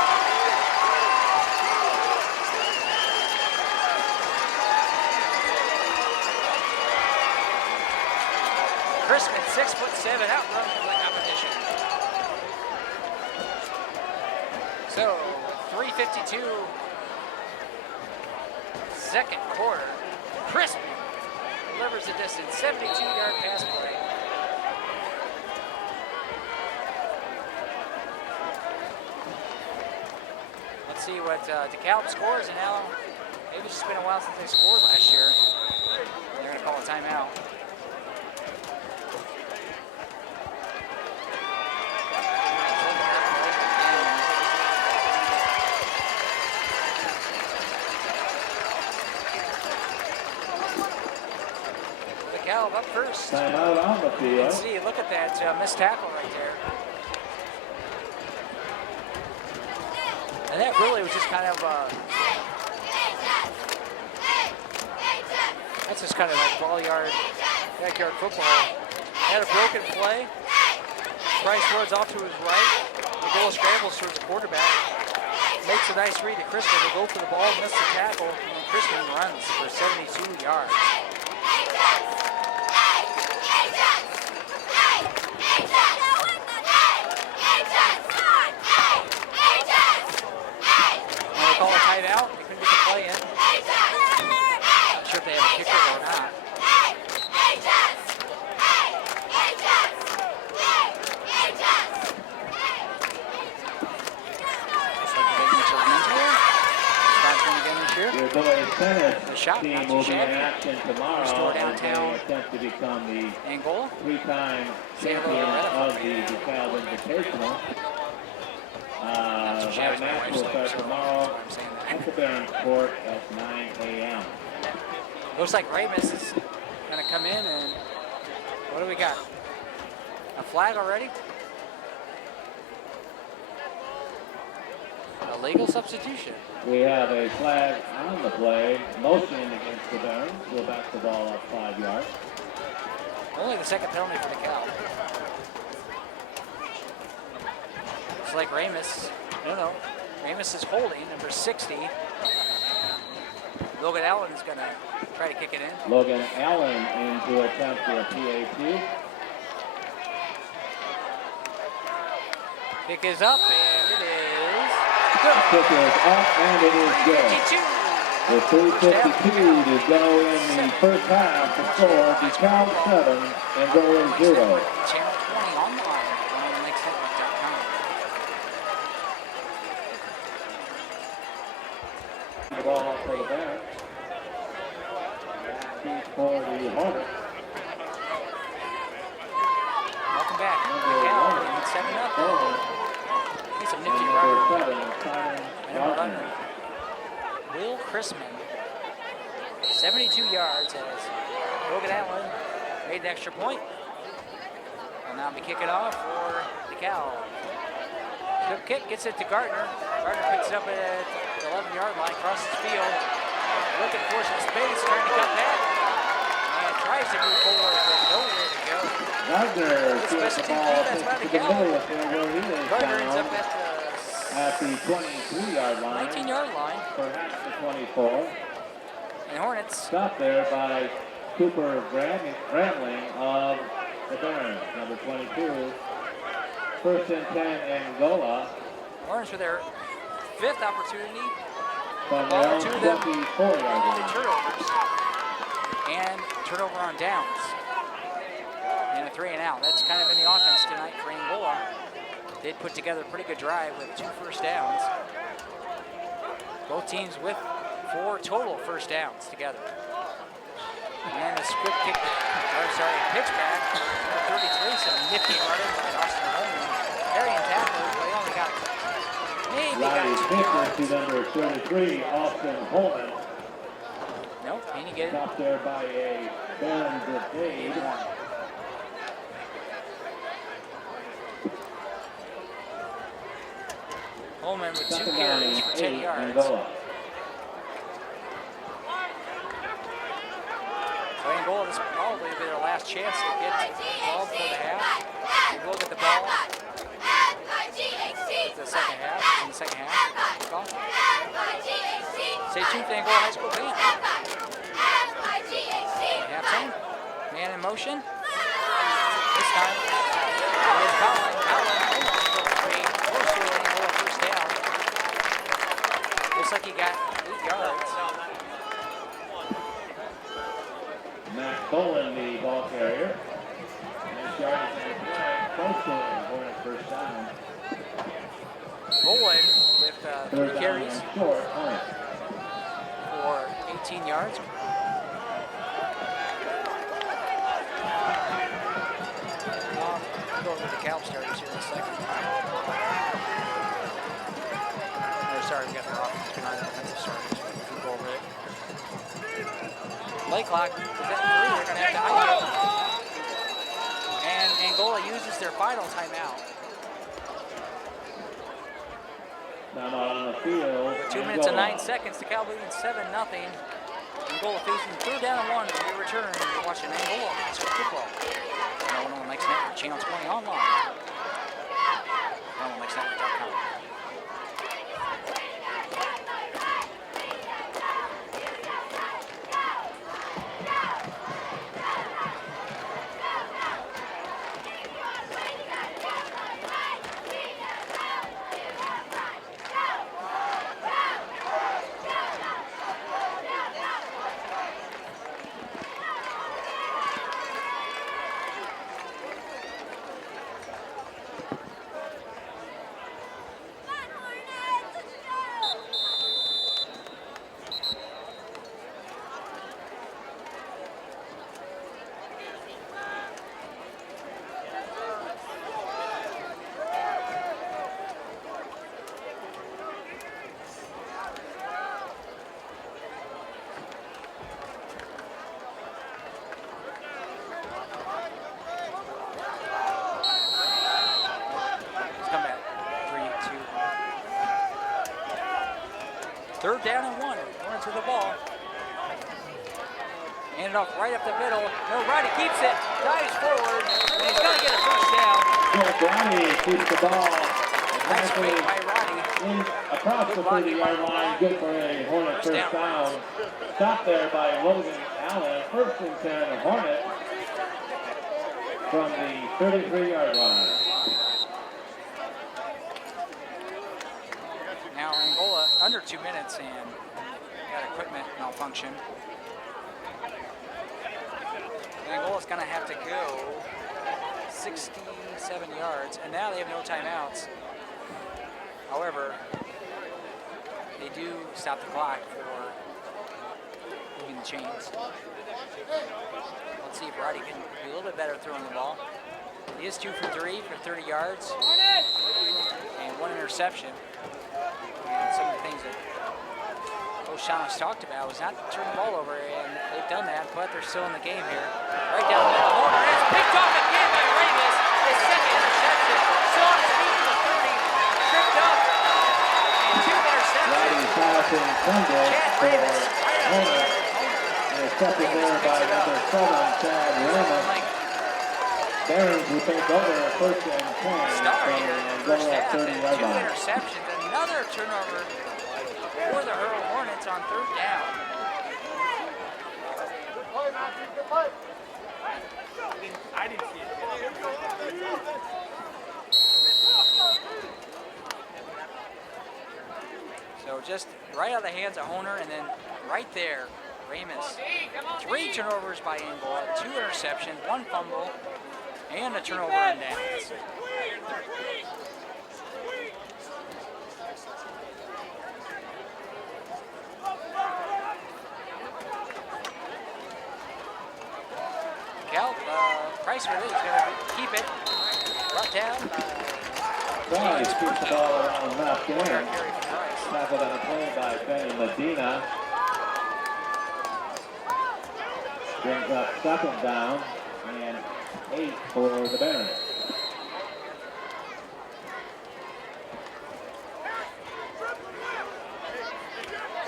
Crispin, 6'7", outruns the competition. So, 3:52, 2nd quarter. Crispin delivers the distance, 72-yard pass play. Let's see what DeKalb scores, and now maybe it's just been a while since they scored last year. They're going to call a timeout. DeKalb up first. Timeout on the field. Let's see, look at that missed tackle right there. And that really was just kind of That's just kind of like backyard football. Had a broken play. Bryce Woods off to his right. The goal scrambles towards the quarterback. Makes a nice read to Chrisman. They go for the ball, miss the tackle, and Chrisman runs for 72 yards. Now they call a timeout. They couldn't get the play in. Not sure if they have a kicker or not. Your boys' tennis Shot, team will be in action tomorrow Restore as downtown. they attempt to become the Angola. three-time champion of the DeKalb Invitational. That match will start tomorrow at the Barons Court at 9 a.m. Looks like Ramus is going to come in, and what do we got? A flag already? A legal substitution. We have a flag on the play, motioning against the Barons. We'll back the ball up 5 yards. Only the second penalty for DeKalb. Looks like Ramus. No. Ramus is holding, number 60. Logan Allen is going to try to kick it in. Logan Allen in to attempt for a PAT. Kick is up, and it is The kick is up, and it is good. 52. With 3:52 to go in the first half, the score, DeKalb 7, Angola 0. Channel 20 online at 101lakesnetwork.com. The ball up for the Barons. For the Hornets. Welcome back. DeKalb leading 7-0. He's a nifty Number runner. 7, And a runner. Will Chrisman. 72 yards as Logan Allen made an extra point. Will now be kicking off for DeKalb. Good kick, gets it to Gardner. Gardner picks it up at the 11-yard line, crosses the field. Looking for some space, trying to cut back. And tries to move forward, but nowhere to go. Gardner It's gets the special ball team, that's to why the DeKalb. middle of there where he is Gardner ends up down at the 23-yard line. 19-yard line. Perhaps the 24. And Hornets Stopped there by Cooper Grambling of the Barons, number 22. First and 10, Angola. Hornets for their 5th opportunity. From Ball their to own them. 24-yard The line. turnovers. And turnover on downs. And a 3 and out. That's kind of in the offense tonight for Angola. Did put together a pretty good drive with 2 first downs. Both teams with 4 total first downs together. And then a quick kick, pitch back. Number 33, some nifty running by Austin Holman. Carrying tacklers, but he only got Riley 2 Picker yards. to number 33, Austin Holman. Nope, he didn't get it. Stopped there by a Barons brigade. Holman with 2 Second down carries and for 10 8, yards. Angola. So Angola, this will probably be their last chance to get 12 for the half. They will get the ball. The second half. In the second half. Kickoff. Stay tuned for the Angola High School band. Halftime. Man in motion. This time. Here's Collin. Collin almost for a close to an Angola first down. Looks like he got 8 yards. Matt Bowen, the ball carrier. Next yard is in the play. Close to a Hornet first down. Bowen with 3 Third down carries and short. Hornet. for 18 yards. Go over to the DeKalb starters here in a second. Oh, sorry, we got their offensive and defensive starters. We'll go over it. Play clock is at 3. They're going to have to hike it. And Angola uses their final timeout. Timeout on the field. 2 minutes and 9 seconds. DeKalb leading 7-0. Angola facing 3rd down and 1. return. You're watching Angola high school football. On 101 Lakes Network, Channel 20 online. 101lakesnetwork.com. Third down and 1. Running to the ball. Hand it off right up the middle. No, Roddy keeps it. Dives forward. And he's going to get a first down. Roddy keeps the ball. Nice fake by Roddy. Across the 30-yard line. Good for a Hornet first down. Stopped there by Logan Allen. First and 10, Hornet from the 33-yard line. Now Angola under 2 minutes and got equipment malfunction. Angola's going to have to go 67 yards, and now they have no timeouts. However, they do stop the clock for moving the chains. Let's see if Roddy can be a little bit better throwing the ball. He is 2 for 3 for 30 yards and 1 interception. And some of the things that O'Shaughnessy's talked about was not turning the ball over, and they've done that, but they're still in the game here. Right down the middle, Horner is picked off again by Ramos. His second interception. Still on his feet to the 30, tripped up, and 2 interceptions. Roddy passing fumble for Hornet. Intercepted there by number 7, Chad Ramos. Barons will take over first and 10 Star here, from first Angola half, 30-yard 2 line. interceptions. Another turnover for the Hurl Hornets on third down. I didn't see it. So just right out of the hands of Honer, and then right there, Ramus. 3 turnovers by Angola, 2 interceptions, 1 fumble, and a turnover on downs. DeKalb, Price really is going to keep it. Brought down Price keeps the ball around left Carry end. for Price. Tackled on a play by Benny Medina. Brings up second down and 8 for the Barons.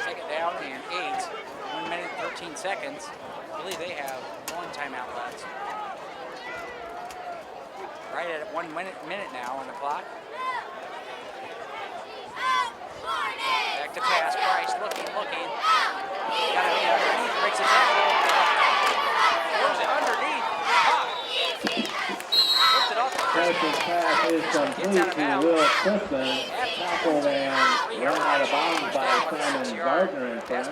Second down and 8. 1 minute and 13 seconds. I believe they have 1 timeout left. Right at 1 minute now on the clock. Back to pass. Price looking. Got to be underneath. Breaks a tackle. Throws it underneath. Flips it off. Price's pass is complete to Will Clifton. Tackled and run out of bounds by Simon Gardner in front.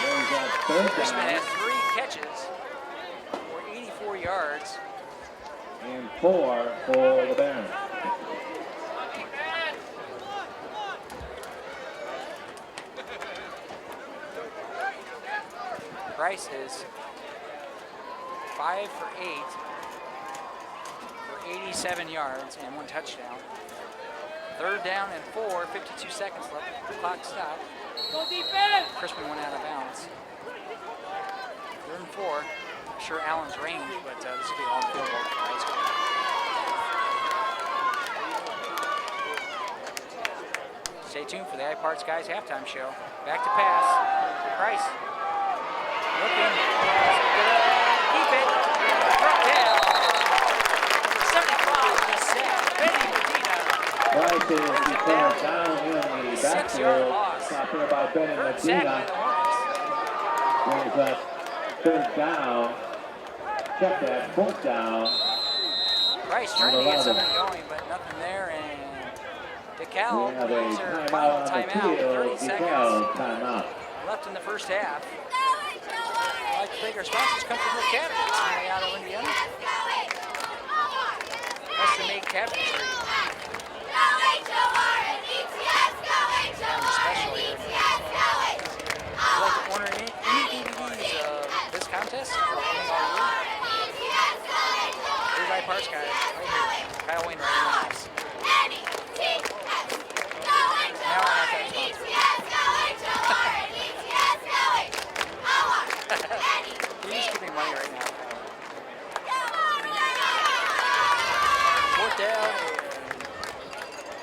Brings up third Crispin down. had 3 catches for 84 yards. And 4 for the Barons. Price is 5 for 8 for 87 yards and 1 touchdown. Third down and 4, 52 seconds left. The clock stopped. Go defense! Crispin went out of bounds. Third and 4. Not sure Allen's range, but this will be a long field goal for high school. Stay tuned for the iParts Guys halftime show. Back to pass. Price. check third down. down in the 6-yard backfield. loss. Stopped there by Ben and Third sack Medina. by the Hornets. Brings up third down. Check that, fourth down. Price trying to get something going, but nothing there. And DeKalb We have a needs her timeout final on the timeout. 30 field. seconds DeKalb timeout. left in the first half. I'd like to thank our sponsors, Comfortable Cabinets, from Layado, Indiana. Custom made cabinetry. Special here. If you'd like to order any DVDs of this contest, Everybody Parts Guy, right here. Kyle Wayne right in the house. Now I have that sponsor. He's just giving money right now.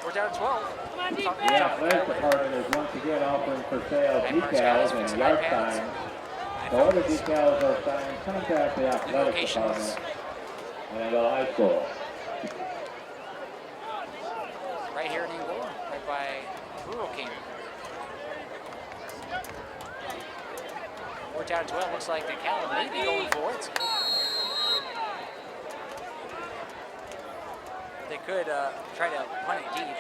Fourth down 12. The athletic department is once again offering for sale decals and yard signs. To order decals or signs, contact the athletic department in Angola High School. Right here in Angola, right by Rural King. Fourth down 12, looks like DeKalb may be going for it. They could try to punt it deep.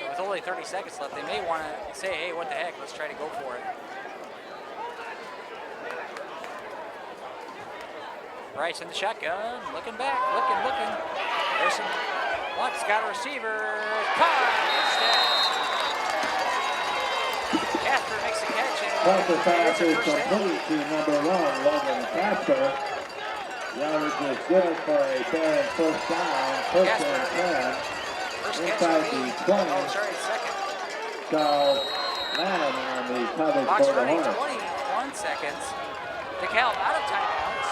But with only 30 seconds left, they may want to say, hey, what the heck, let's try to go for it. Rice in the shotgun, looking back, looking. There's some blocks, got a receiver, caught, instead. Casper makes the catch, and Casper pass is first down. complete to number 1, Logan Casper. Yardage is good for a fair first down, first and 10. First Inside catch the of 20. Oh, sorry, second. Charles Lanham on the coverage Box for the running, Hornets. 21 seconds. DeKalb out of timeouts.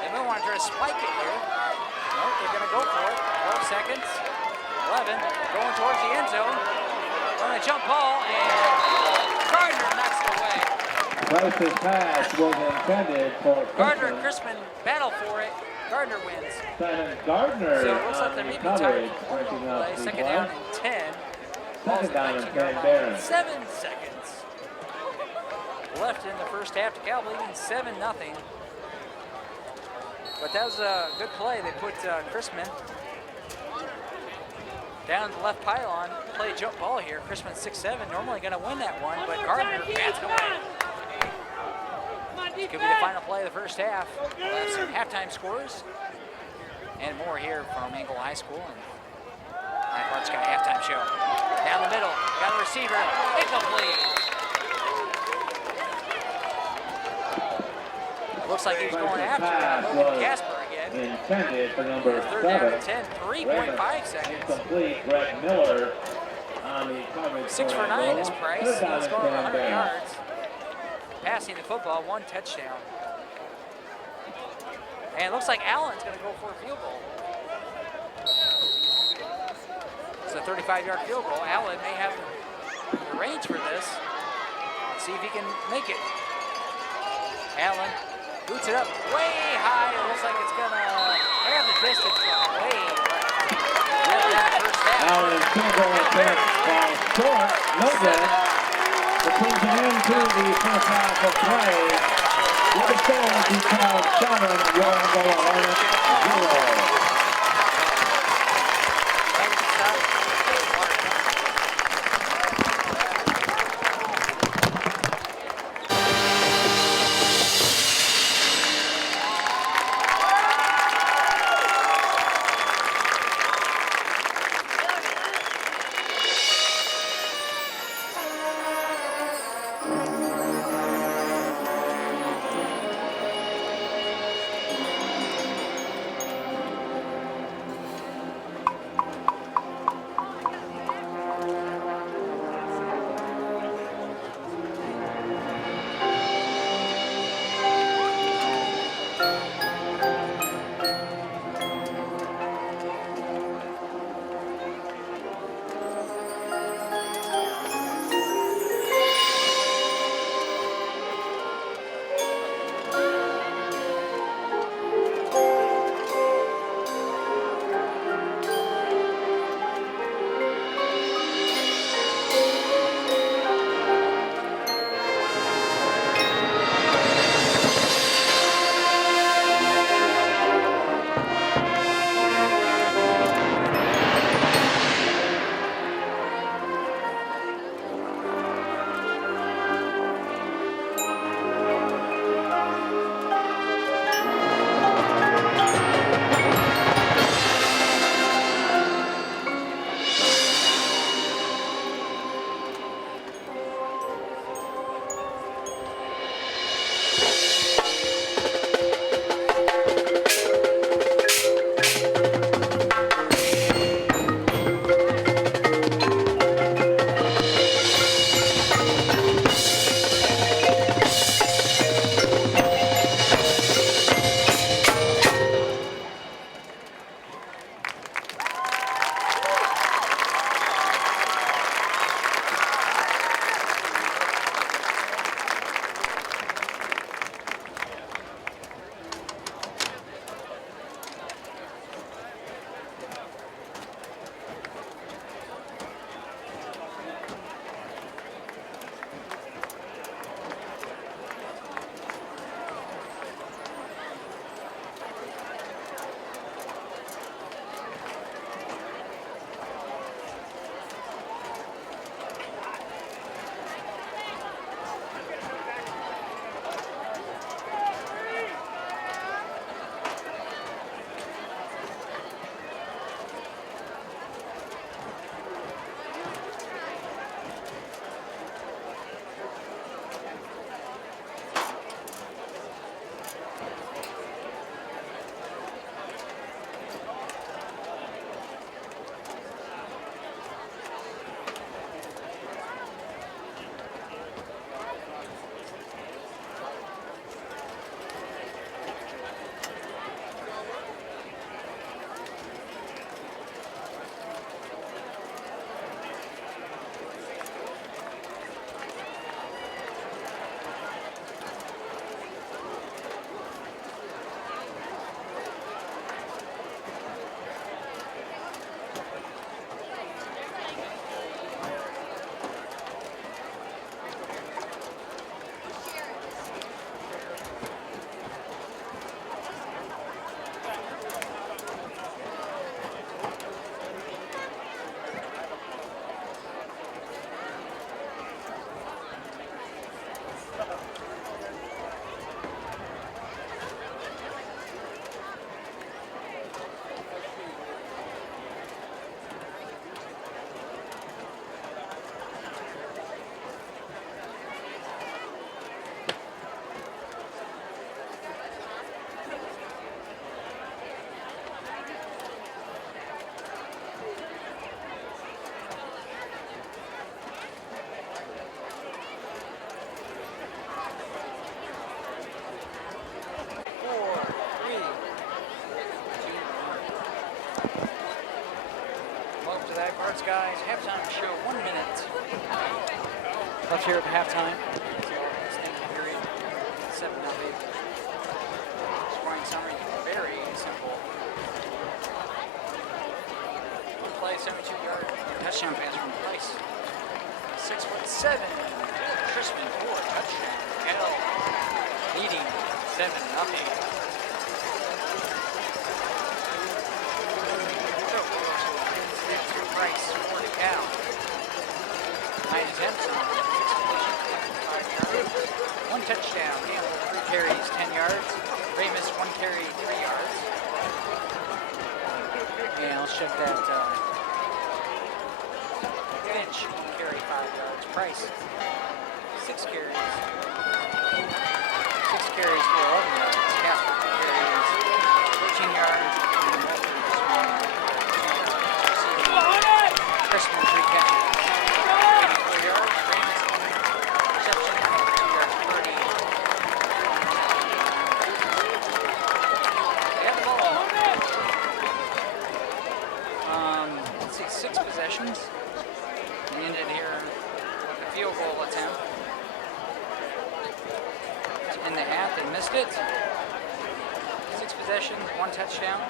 They may want to try to spike it here. Nope, they're going to go for it. 12 seconds. 11, going towards the end zone. On a jump ball, and Gardner knocks it away. Price's pass was intended for Gardner and Crispin. Crispin battle for it. Gardner wins. Simon Gardner So it looks like on they the may be tired coverage, for one breaking more up play. the Second down play. and 10. Second down and 10, 19-yard Barron. line. 7 seconds left in the first half. DeKalb leading 7-0. But that was a good play. They put Crispin down the left pylon, play a jump ball here. Crispin 6'7", normally going to win that one, but Gardner bats it away. Could be the final play of the first half. We'll have some halftime scores and more here from Angola High School. And Parts got a halftime show. Down the middle, got a receiver, incomplete. Looks like he's going after Logan Casper again. Intended for number Third down 7. and 10, 3.5 seconds. Incomplete. Greg Miller on the coverage. 6 for 9 is Price. He's going 100 yards. Passing the football, 1 touchdown. And it looks like Allen's going to go for a field goal. It's a 35-yard field goal. Allen may have the range for this. Let's see if he can make it. Allen boots it up way high. It looks like it's going to have the distance, but way left. Allen field goal attempt falls short. No good. It brings it into the first half of play. With the score, DeKalb 7, your Angola Hornets 0. yards, guys. Halftime show, 1 minute. Left here at the halftime. Extended period, 7-0. Scoring summary, very simple. One play, 72-yard touchdown pass from Price. 6'7", Crispin for a touchdown. Kettle leading 7-0. Price for DeKalb. 9 attempts on 6 completions, 5 yards. 1 touchdown. Campbell 3 carries, 10 yards. Ramus 1 carry, 3 yards. And let's check that. Finch carry 5 yards. Price 6 carries. 6 carries for 11 yards. Casper carries 13 yards. Crispin 3 catches, 84 yards. Ramus 1 reception, 2 yards per game. They have the ball. Let's see, 6 possessions. We ended here with a field goal attempt. In the half, they missed it. 6 possessions, 1 touchdown.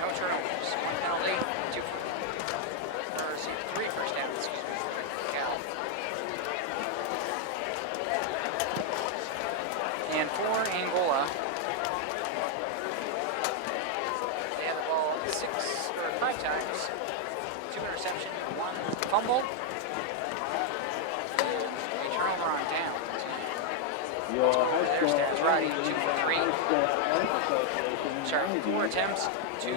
No turnovers, 1 penalty, 3 first downs, excuse me, for DeKalb. And for Angola, they had the ball 5 times, 2 interceptions, 1 fumble, a turnover on down. Your high There's school Dad's Roddy, 2 for 3. Sorry, 4 attempts, 2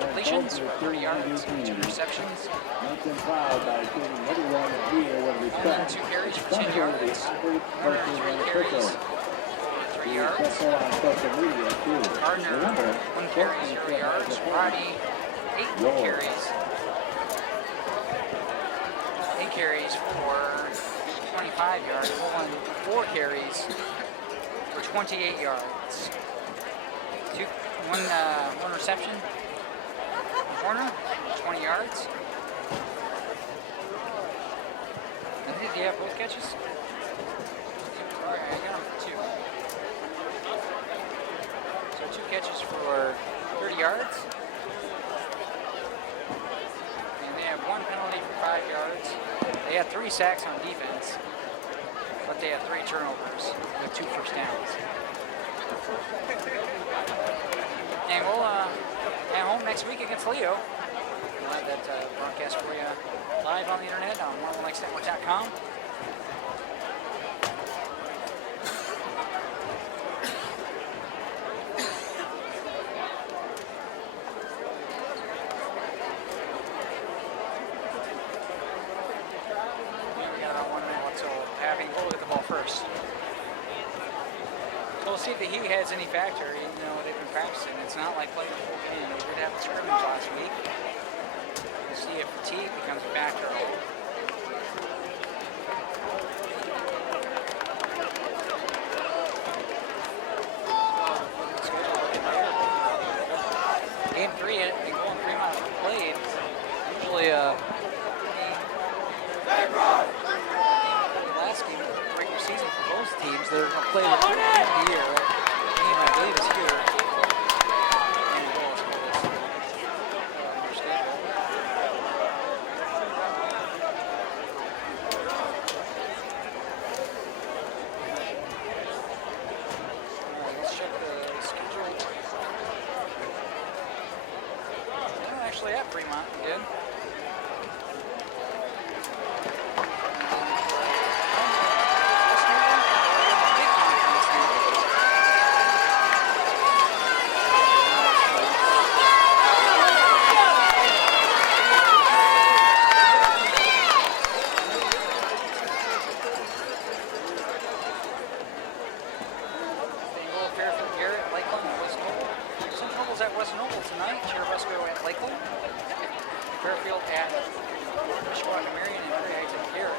completions for 30 yards, 2 interceptions. And then 2 carries for 10 yards. Murray 3 carries for 3 yards. Gardner 1 carry, 0 yards. Roddy 8 carries. 8 carries for 25 yards. Mullen 4 carries for 28 yards. 1 reception. Corner, 20 yards. I think you have both catches. Sorry, I got them for 2. So 2 catches for 30 yards. And they have 1 penalty for 5 yards. They had 3 sacks on defense, but they had 3 turnovers with 2 first downs. Angola at home next week against Leo. We'll have that broadcast for you live on the internet on 101lakesnetwork.com. We got about 1 minute left, so having we'll look at the ball first. We'll see if the heat has any factor. You know, they've been practicing. It's not like playing a full game. They did have a scrimmage last week. We'll see if fatigue becomes a factor. Game 3, Angola and Fremont played. Usually, last game of the regular season for both teams. They're going to play the third game of the year. That game, I believe, is here. Let's check the schedule. They're actually at Fremont again. Fairfield at Mishawaka Marion and Prairie Heights at Garrett.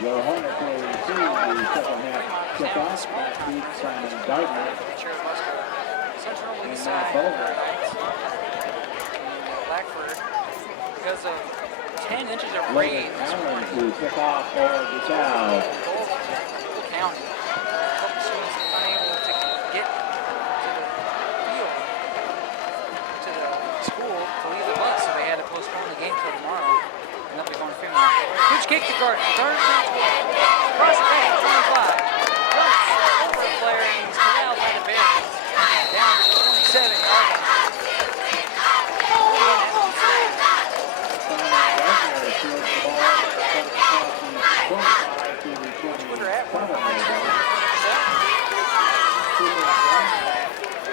Your Hornets will receive the second half kickoff. That beats Simon Gardner. Central East Side. because of 10 inches of rain this morning. To kick off for DeKalb. County. A couple students unable to get to the field, to the school to leave the bus, so they had to postpone the game till tomorrow. And they'll be going to Fremont. Huge kick to Gardner. Gardner cross the back to 25. Jumps over a player and he's corralled by the Bears. Down to the 27-yard line.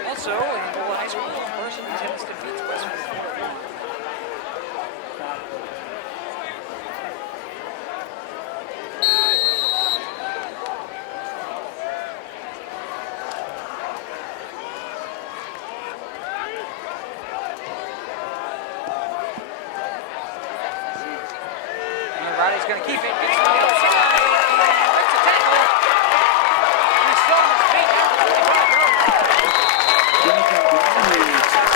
Also, Angola High School in person tennis defeats Western California. And Roddy's going to keep it. Gets to the outside. That's a tackle. And he's still on his feet down to the 55-yard line.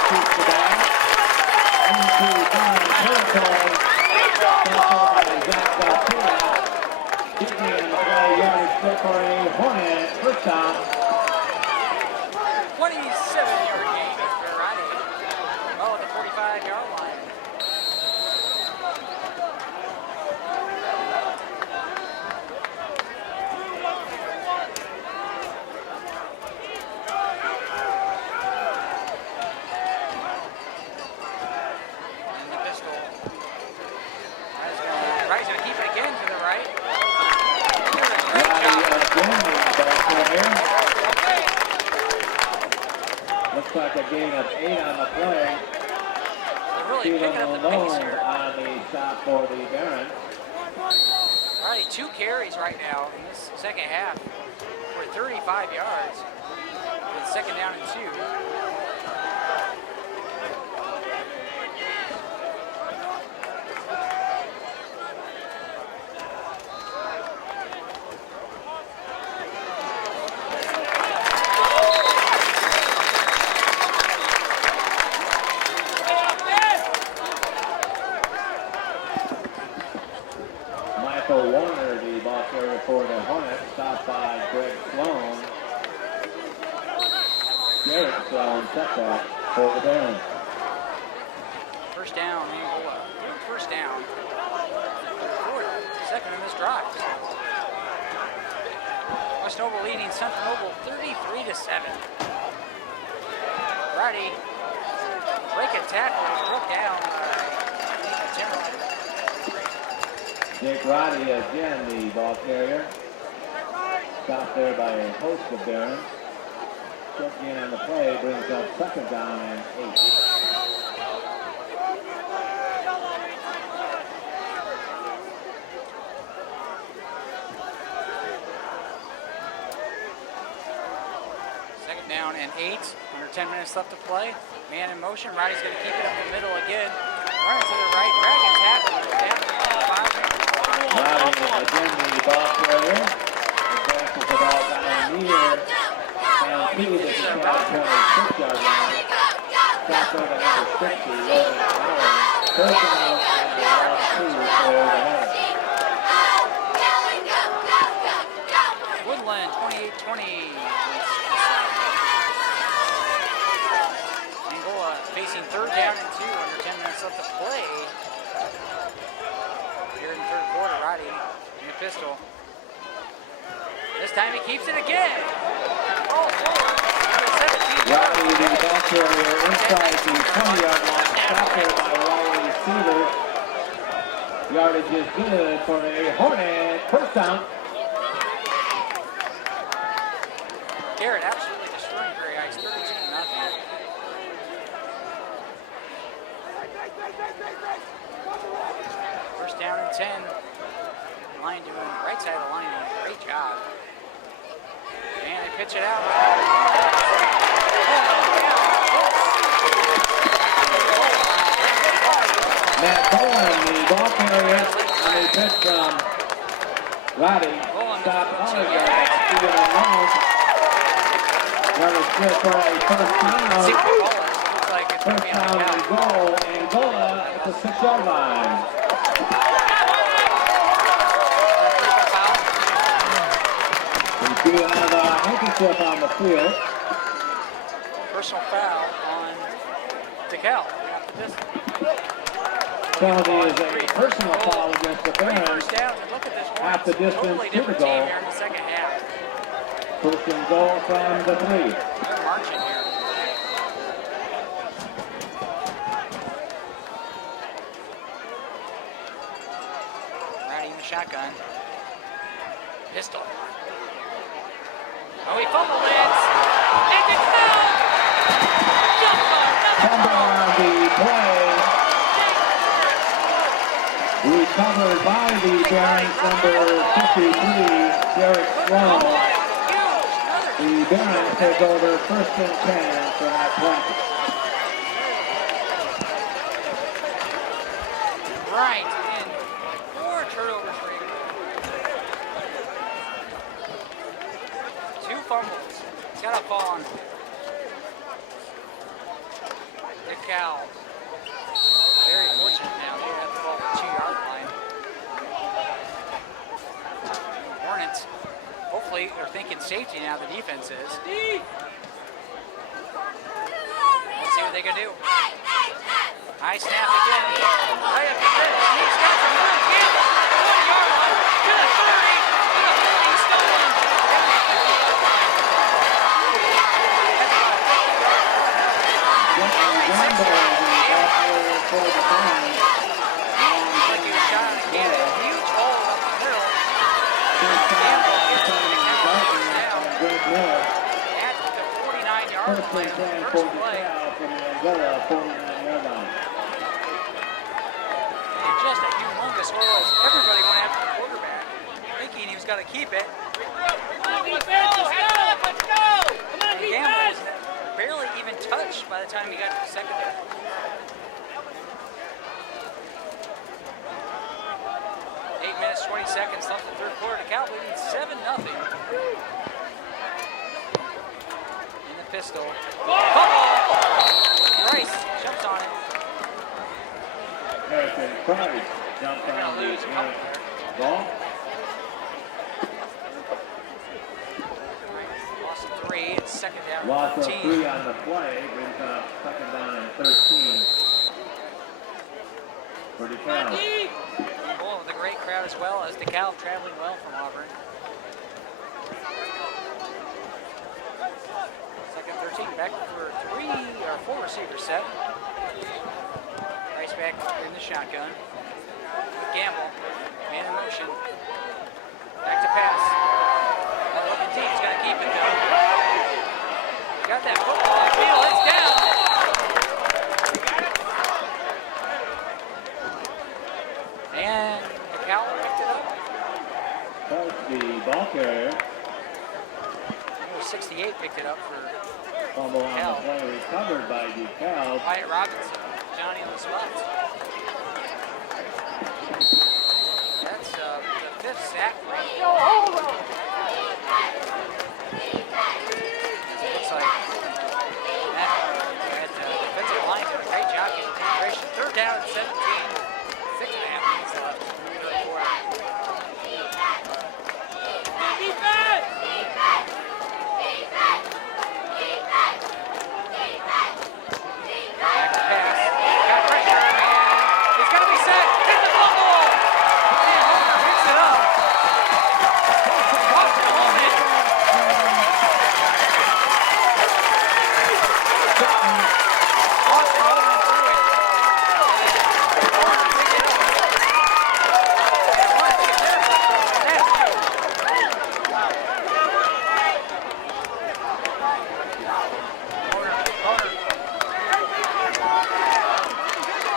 Keeps the ball into down territory. Kicking in the play, yardage set for a Hornet first down. 27-yard gain for Roddy. Oh, at the 45-yard line. Right, he's going to keep it again to the right. Looks like a gain of 8 on the play. They're really picking up the pace here. On the stop for the Barons. Alrighty, 2 carries right now in this second half for 35 yards. With second down and 2. Warner, the ball carrier for the Hornets, stopped by Greg Sloan. Garrett Sloan set that for the Barons. First down, Angola. First down. Second in this drive. West Noble leading Central Noble 33-7. Roddy breaking tackle is broke down by Timberland. Jake Roddy again, the ball carrier. Stopped there by a host of Barons. Checking in on the play brings up second down and 8. Second down and 8. Under 10 minutes left to play. Man in motion. Roddy's going to keep it up the middle again. Running to the right. Dragon tackle. Down to 25. Roddy again, the ball carrier. Advances the ball down near. And he is at the 26-yard line. Stop there to number 60. Logan Allen. First down and loss 2 for the Hornets. Woodland 28-20. Angola facing third down and 2 under 10 minutes left to play. Here in the third quarter, Roddy in the pistol. This time he keeps it again. Oh, forward. Roddy, the ball carrier, inside the 20-yard line. Stopped there by Riley receiver. Yardage is good for a Hornet first down. Garrett absolutely destroying Gray Ice, 32-0. First down and 10. Line doing right side of the line doing a great job. And they pitch it out. Matt Bowen, the ball carrier, on a pitch from Roddy. Stop on the yard, Steven alone. Running good for a first down. Looks like it's First down and goal, Angola at the 6-yard line. We do have a handkerchief on the field. Personal foul on DeKalb. Penalty is a personal foul against the Barons. First down, and look at this one. Half the distance Totally to the different goal. team here in the second half. First and goal from the 3. They're marching here. Riding the shotgun. Pistol. Oh, he fumbled it. And DeKalb! Jump on Fumble on the play. Recovered by the Barons, number 53, Derek Sloan. The Barons take over first and 10 from that point. Right in. 4 turnovers for Eagle. 2 fumbles. It's got to fall on DeKalb. Very fortunate now. They have the ball at the 2-yard line. Hornets, hopefully, are thinking safety now. The defense is. Let's see what they can do. High snap again. Right up the middle. He's got some room. Campbell, 1-yard line to the 30. To the holding stolen. Like he was shot on a cannon. Huge hole up the middle. Campbell gets to the count. First down. At the 49-yard line. First play. And just a humongous hole as everybody went after the quarterback, thinking he was going to keep it. Come on, defense, let's go! Come on, Gamble defense! was barely even touched by the time he got to the secondary. 8 minutes, 20 seconds left in the third quarter. DeKalb leading 7-0. In the pistol. Football! Price jumps on it. Harrison Price jumps They're on going to the lose a couple there. ball. Loss of 3. It's second down. Loss of 13. 3 on the play brings up second down and 13 for DeKalb. Well, with a great crowd as well as DeKalb traveling well from Auburn. Second 13, back for 4 receiver set. Price back in the shotgun. Gamble, man in motion. Back to pass. Looking deep, he's gonna keep it though. Got that football on the field, it's down. And DeKalb picked it up. That's the ball carrier. Number 68 picked it up for Fumble on DeKalb. the play recovered by DeKalb. Wyatt Robinson, Johnny on the spot. That's the 5th sack. It looks like that defensive line did a great job getting penetration. Third down at 17. 6.5 minutes left in the third quarter. Defense! Back to pass. Got pressure, and he's going to be set. Hit the fumble! And Homer picks it up. Austin Holman. Austin Holman threw it. And Homer picked it up. And once again,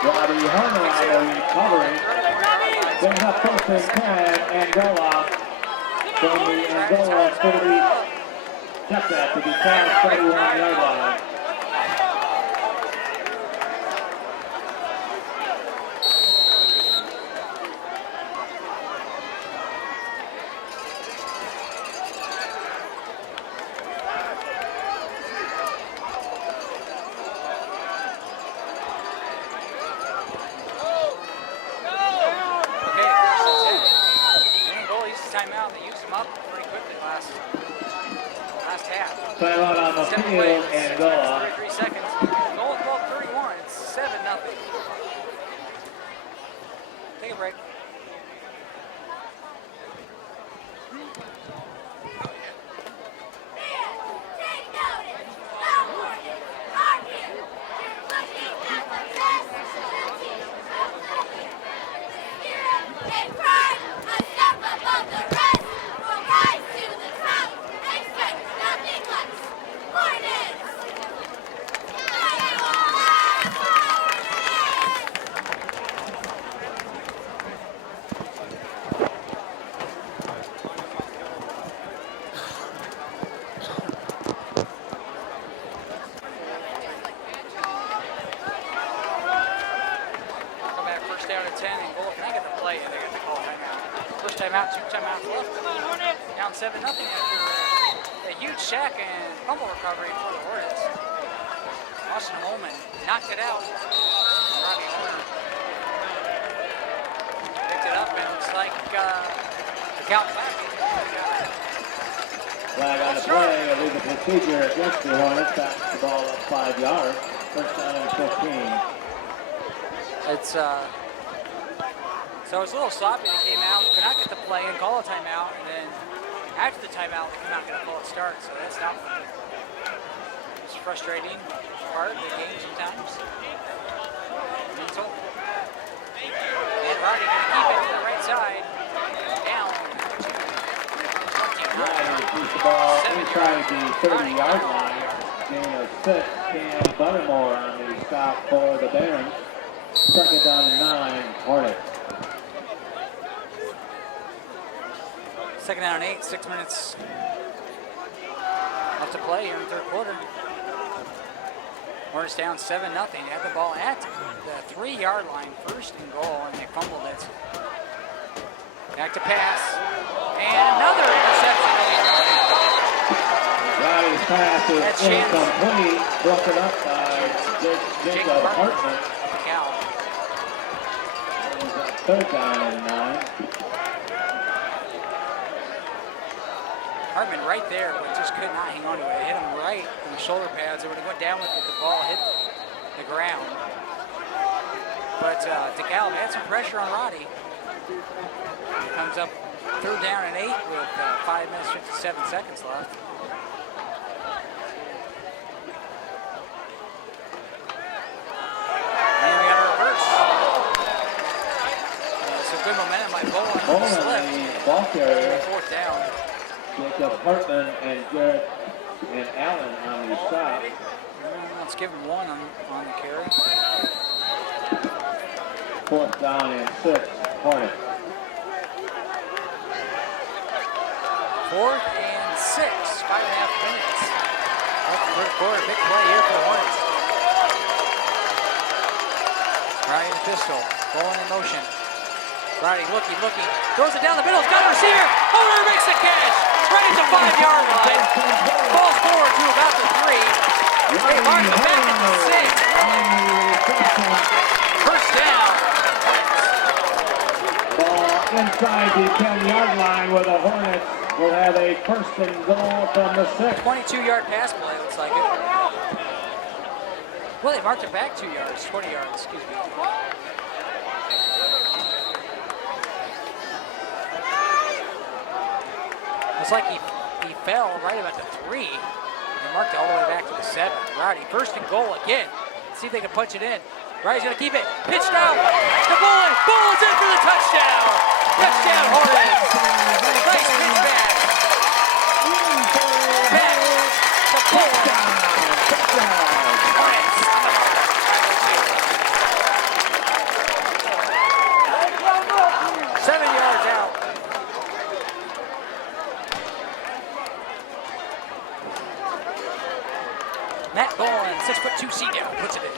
Robbie Horner on the recovery. Brings up first and 10, Angola. From the Angola 30. Step that to DeKalb 31-yard line. timeout. They used them up pretty quickly last half. Timeout on the 7 field, plays, 6 minutes, Angola. 33 seconds. Goal is 12-31. It's 7-0. Take a break. Down to 10, Angola can I get the play, and they got to call timeout. First timeout, 2 timeouts left. Down 7-0 after a huge sack and fumble recovery for the Hornets. Austin Holman knocked it out. Robbie Horner picked it up, and it looks like the count back. Flag on the play, illegal procedure against the Hornets. Backs the ball up 5 yards. First down and 15. It's so it was a little sloppy. They came out, could not get the play and call a timeout, and then after the timeout, they come out and get a full start. So that's not it's frustrating part of the game sometimes. Mental. And Roddy going to keep it to the right side. Down. Keeps the ball inside the 30-yard line. Gain of 6. Cam Buttermore on the stop for the Barons. Second down and 9, Hornets. Second down and 8, 6 minutes left to play here in the third quarter. Hornets down 7-0. They had the ball at the 3-yard line, first and goal, and they fumbled it. Back to pass, and another interception. Riley's pass is incomplete, broken up by Jacob Hartman. Third down and 9. Hartman right there, but just could not hang on to it. It hit him right in the shoulder pads. It would have went down with it. The ball hit the ground. But DeKalb had some pressure on Roddy. It comes up third down and 8 with 5 minutes, 57 seconds left. And we got a reverse. Some good momentum by Bowen. The ball carrier. Fourth down. Jacob Hartman and Garrett and Allen on the stop. Let's give him one on the carry. Fourth down and 6, Hornets. 4th and 6, 5.5 minutes. That's the third quarter, big play here for the Hornets. Ryan pistol, ball in motion. Roddy looking, throws it down the middle, he's got a receiver. Holder makes the catch, right at the 5-yard line. Falls forward to about the 3. They mark it back at the 6. First down. Ball inside the 10-yard line where the Hornets will have a first and goal from the 6. 22-yard pass play, looks like it. Well, they marked it back 2 yards, 20 yards, excuse me. Looks like he fell right about the 3. They marked it all the way back to the 7. Roddy, first and goal again. Let's see if they can punch it in. Roddy's gonna keep it. Pitched out to Bullen. Bullen's in for the touchdown. Touchdown Hornets. Nice pitch back. Back to Bullen. Hornets. 7 yards out. Matt Bowen, 6'2" senior, puts it in.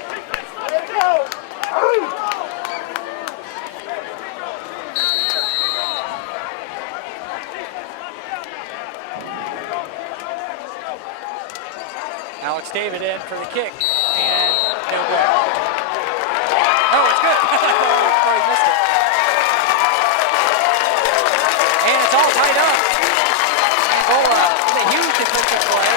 Alex David in for the kick, and no good. Oh, it's good. Oh, he missed it. And it's all tied makes a play.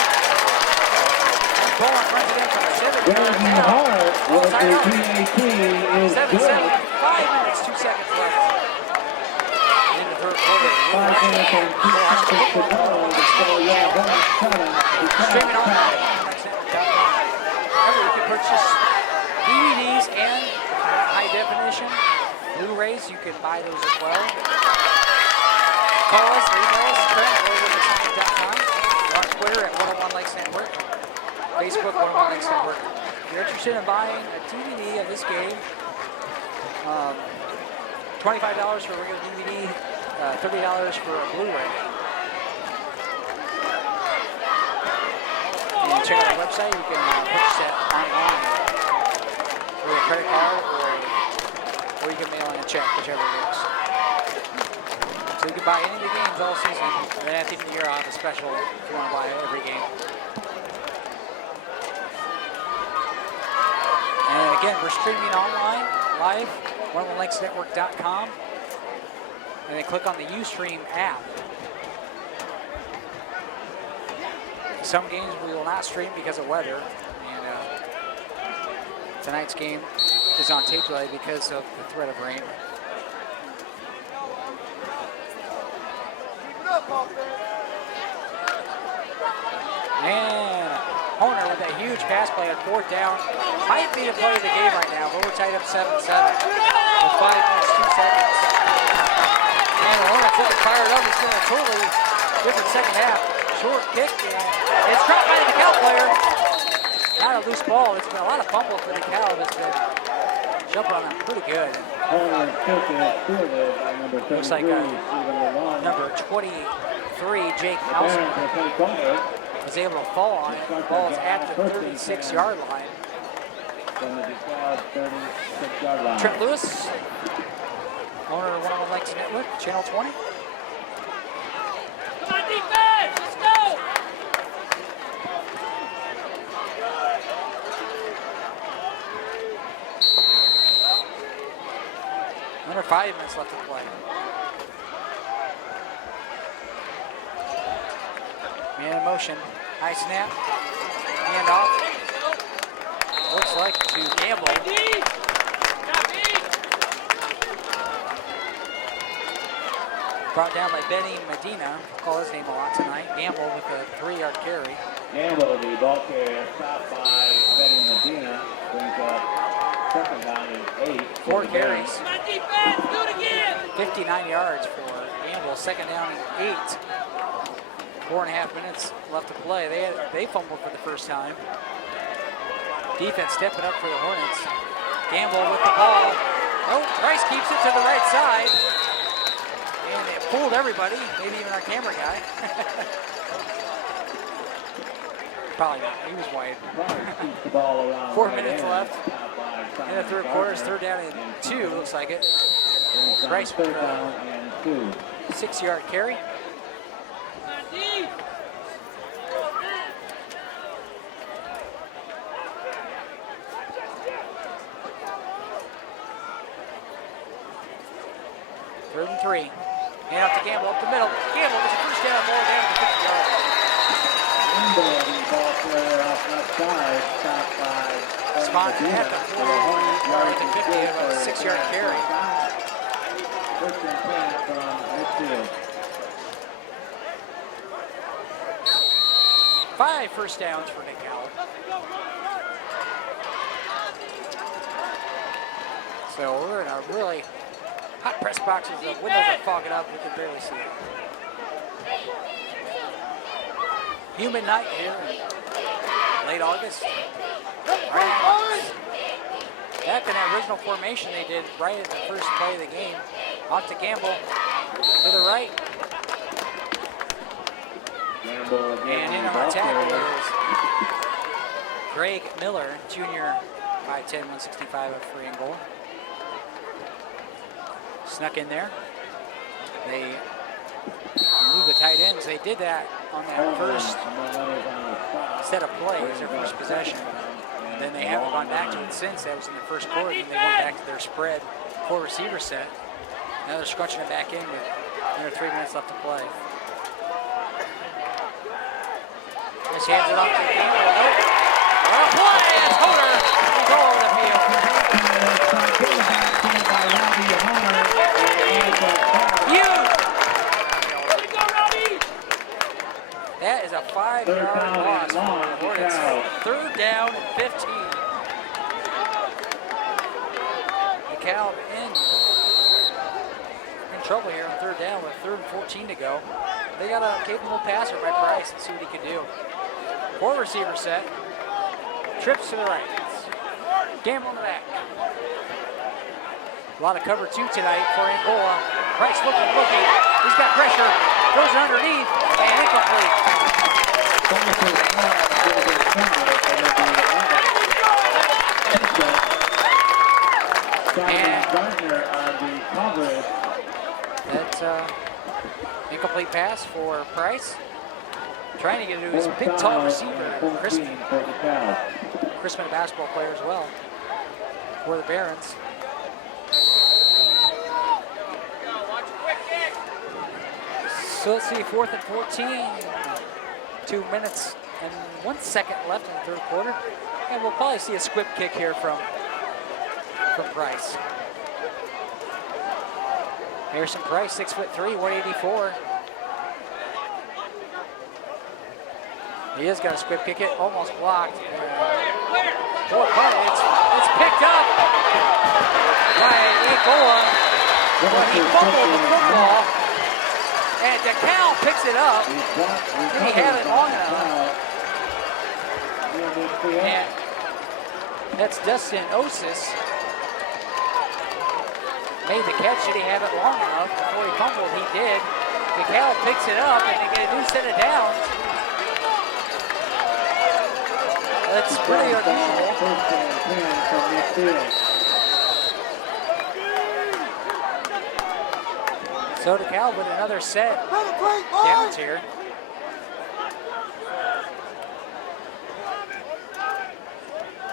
And Bowen runs it in from 7 yards Brandon out. Hart with Offside the out. PAT is 7-7, good. 5 minutes, 2 seconds left in the third quarter. 5 minutes and 2 seconds to go. The score, yeah, Hornets 7. Streaming online at nextnetwork.com. Remember, you can purchase DVDs and high definition Blu-rays. You can buy those as well. Call us or email us, Trent at nextnetwork.com. We're on Twitter at 101 Lakes Network. Facebook, 101 Lakes Network. If you're interested in buying a DVD of this game, $25 for a regular DVD, $30 for a Blu-ray. And check out our website. You can purchase that online with a credit card or you can mail in a check, whichever works. So you can buy any of the games all season. And then at the end of the year, I'll have a special if you want to buy every game. And again, we're streaming online, live, 101lakesnetwork.com. And then click on the Ustream app. Some games we will not stream because of weather. And tonight's game is on tape delay because of the threat of rain. And Honer with that huge pass play on 4th down. Might be the play of the game right now, but we're tied up 7-7 with 5 minutes, 2 seconds. And the Hornets looking fired up. It's been a totally different second half. Short kick, and it's dropped by the DeKalb player. Not a loose ball. It's been a lot of fumbles for DeKalb. It's been jumping on them pretty good. Looks like number 23, Jake Nelson, was able to fall on it. The ball is at the 36-yard line. Trent Lewis, owner of 101 Lakes Network, Channel 20. Come on, defense! Let's go! Under 5 minutes left to play. Man in motion. High snap. Hand off. Looks like to Gamble. Brought down by Benny Medina. I'll call his name a lot tonight. Gamble with a 3-yard carry. Gamble, the ball carrier, stopped by Benny Medina, brings up 2nd down and 8. 4 carries. Come on, defense! Do it again! 59 yards for Gamble. 2nd down and 8. 4.5 minutes left to play. They fumbled for the first time. Defense stepping up for the Hornets. Gamble with the ball. Oh, Price keeps it to the right side. And it fooled everybody, maybe even our camera guy. Probably not, he was wide. 4 minutes left in the third quarter. It's 3rd down and 2, looks like it. Price with a 6-yard carry. Come on, D! Third and 3. Hand off to Gamble up the middle. Gamble gets a first down, more down to the 50-yard line. Spot at the 40-yard to 50 of a 6-yard carry. 1st and 10 from midfield. 5 first downs for DeKalb. So we're in a really hot press boxes. The windows are fogging up. We can barely see it. Humid night here in late August. Right. Back in that original formation they did right at the first play of the game. Off to Gamble to the right. And in on our tackle is Greg Miller, junior, 5'10", 165 for Angola. Snuck in there. They moved the tight ends. They did that on that first set of plays, their first possession. And then they haven't gone back to it since. That was in the first quarter. Then they went back to their spread 4-receiver set. Now they're scrunching it back in with under 3 minutes left to play. Just hands it off to Campbell. Nope. What a play! It's Hoder. He's all over the field. Huge! That is a 5-yard loss for the Hornets. 3rd down and 15. DeKalb in trouble here on 3rd down with 3rd and 14 to go. They got a capable passer by Price. Let's see what he can do. 4 receiver set. Trips to the right. Gamble on the back. A lot of cover 2 tonight for Angola. Price looking. He's got pressure. Throws it underneath and incomplete. And that's incomplete pass for Price. Trying to get it to his big, tall receiver, Crispin. Crispin, a basketball player as well for the Barons. So let's see, 4th and 14. 2 minutes and 1 second left in the 3rd quarter. And we'll probably see a squib kick here from Price. Harrison Price, 6'3", 184. He has got a squib kick it, almost blocked. It's picked up by Angola. But he fumbled the football. And DeKalb picks it up. Did he have it long enough? And that's Dustin Osis. Made the catch. Did he have it long enough before he fumbled? He did. DeKalb picks it up and they get a new set of downs. That's pretty unusual. So DeKalb with another set downs here.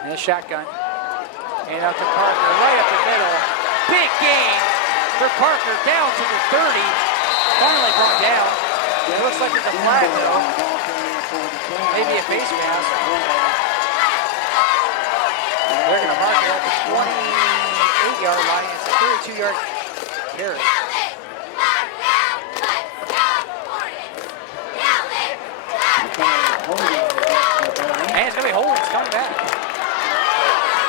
And a shotgun. And out to Parker, right up the middle. Big gain for Parker, down to the 30. Finally brought down. It looks like it's a flag though. Maybe a face mask. They're going to mark it at the 28-yard line. It's a 32-yard carry. And it's going to be holding. It's coming back.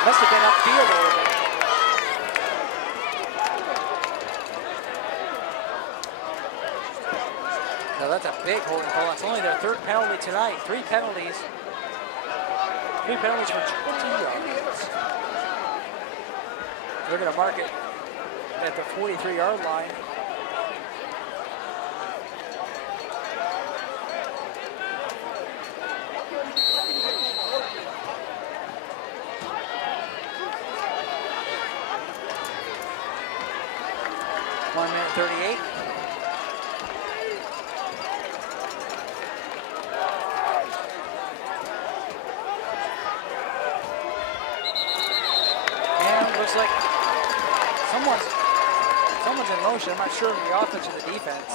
Must have been upfield a little bit. So that's a big holding call. It's only their 3rd penalty tonight. 3 penalties. 3 penalties for 20 yards. They're going to mark it at the 43-yard line. One minute 38. Looks like someone's in motion. I'm not sure of the offense or the defense.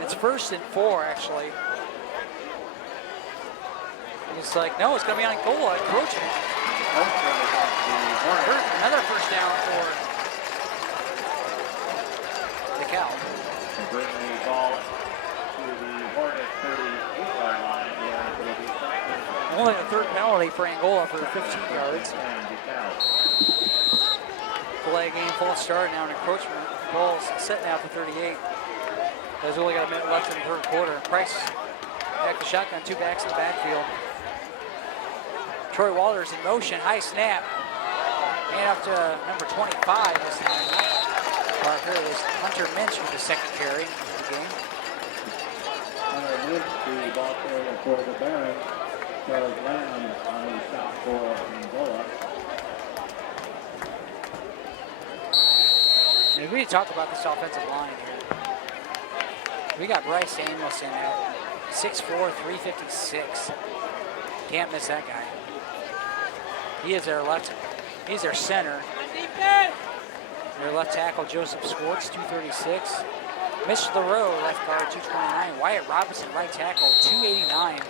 It's 1st and 4 actually. It's like, no, it's going to be on Angola encroachment. Another 1st down for DeKalb. Bring the ball to the Hornets 38-yard line. Only the 3rd penalty for Angola for 15 yards. Delay game, false start, now an encroachment. Ball's set now for 38. There's only got a minute left in the 3rd quarter. Price back to shotgun, 2 backs in the backfield. Troy Walters in motion, high snap. And up to number 25 this time. Parker is Hunter Minch with the 2nd carry of the game. Hunter Minch, the ball carrier for the Barons. Charles Lamb on the stop for Angola. And we need to talk about this offensive line here. We got Bryce Samuelson at 6'4", 356. Can't miss that guy. He is their left. He's their center. Their left tackle, Joseph Schwartz, 236. Mitch LaRoe, left guard, 229. Wyatt Robinson, right tackle, 289.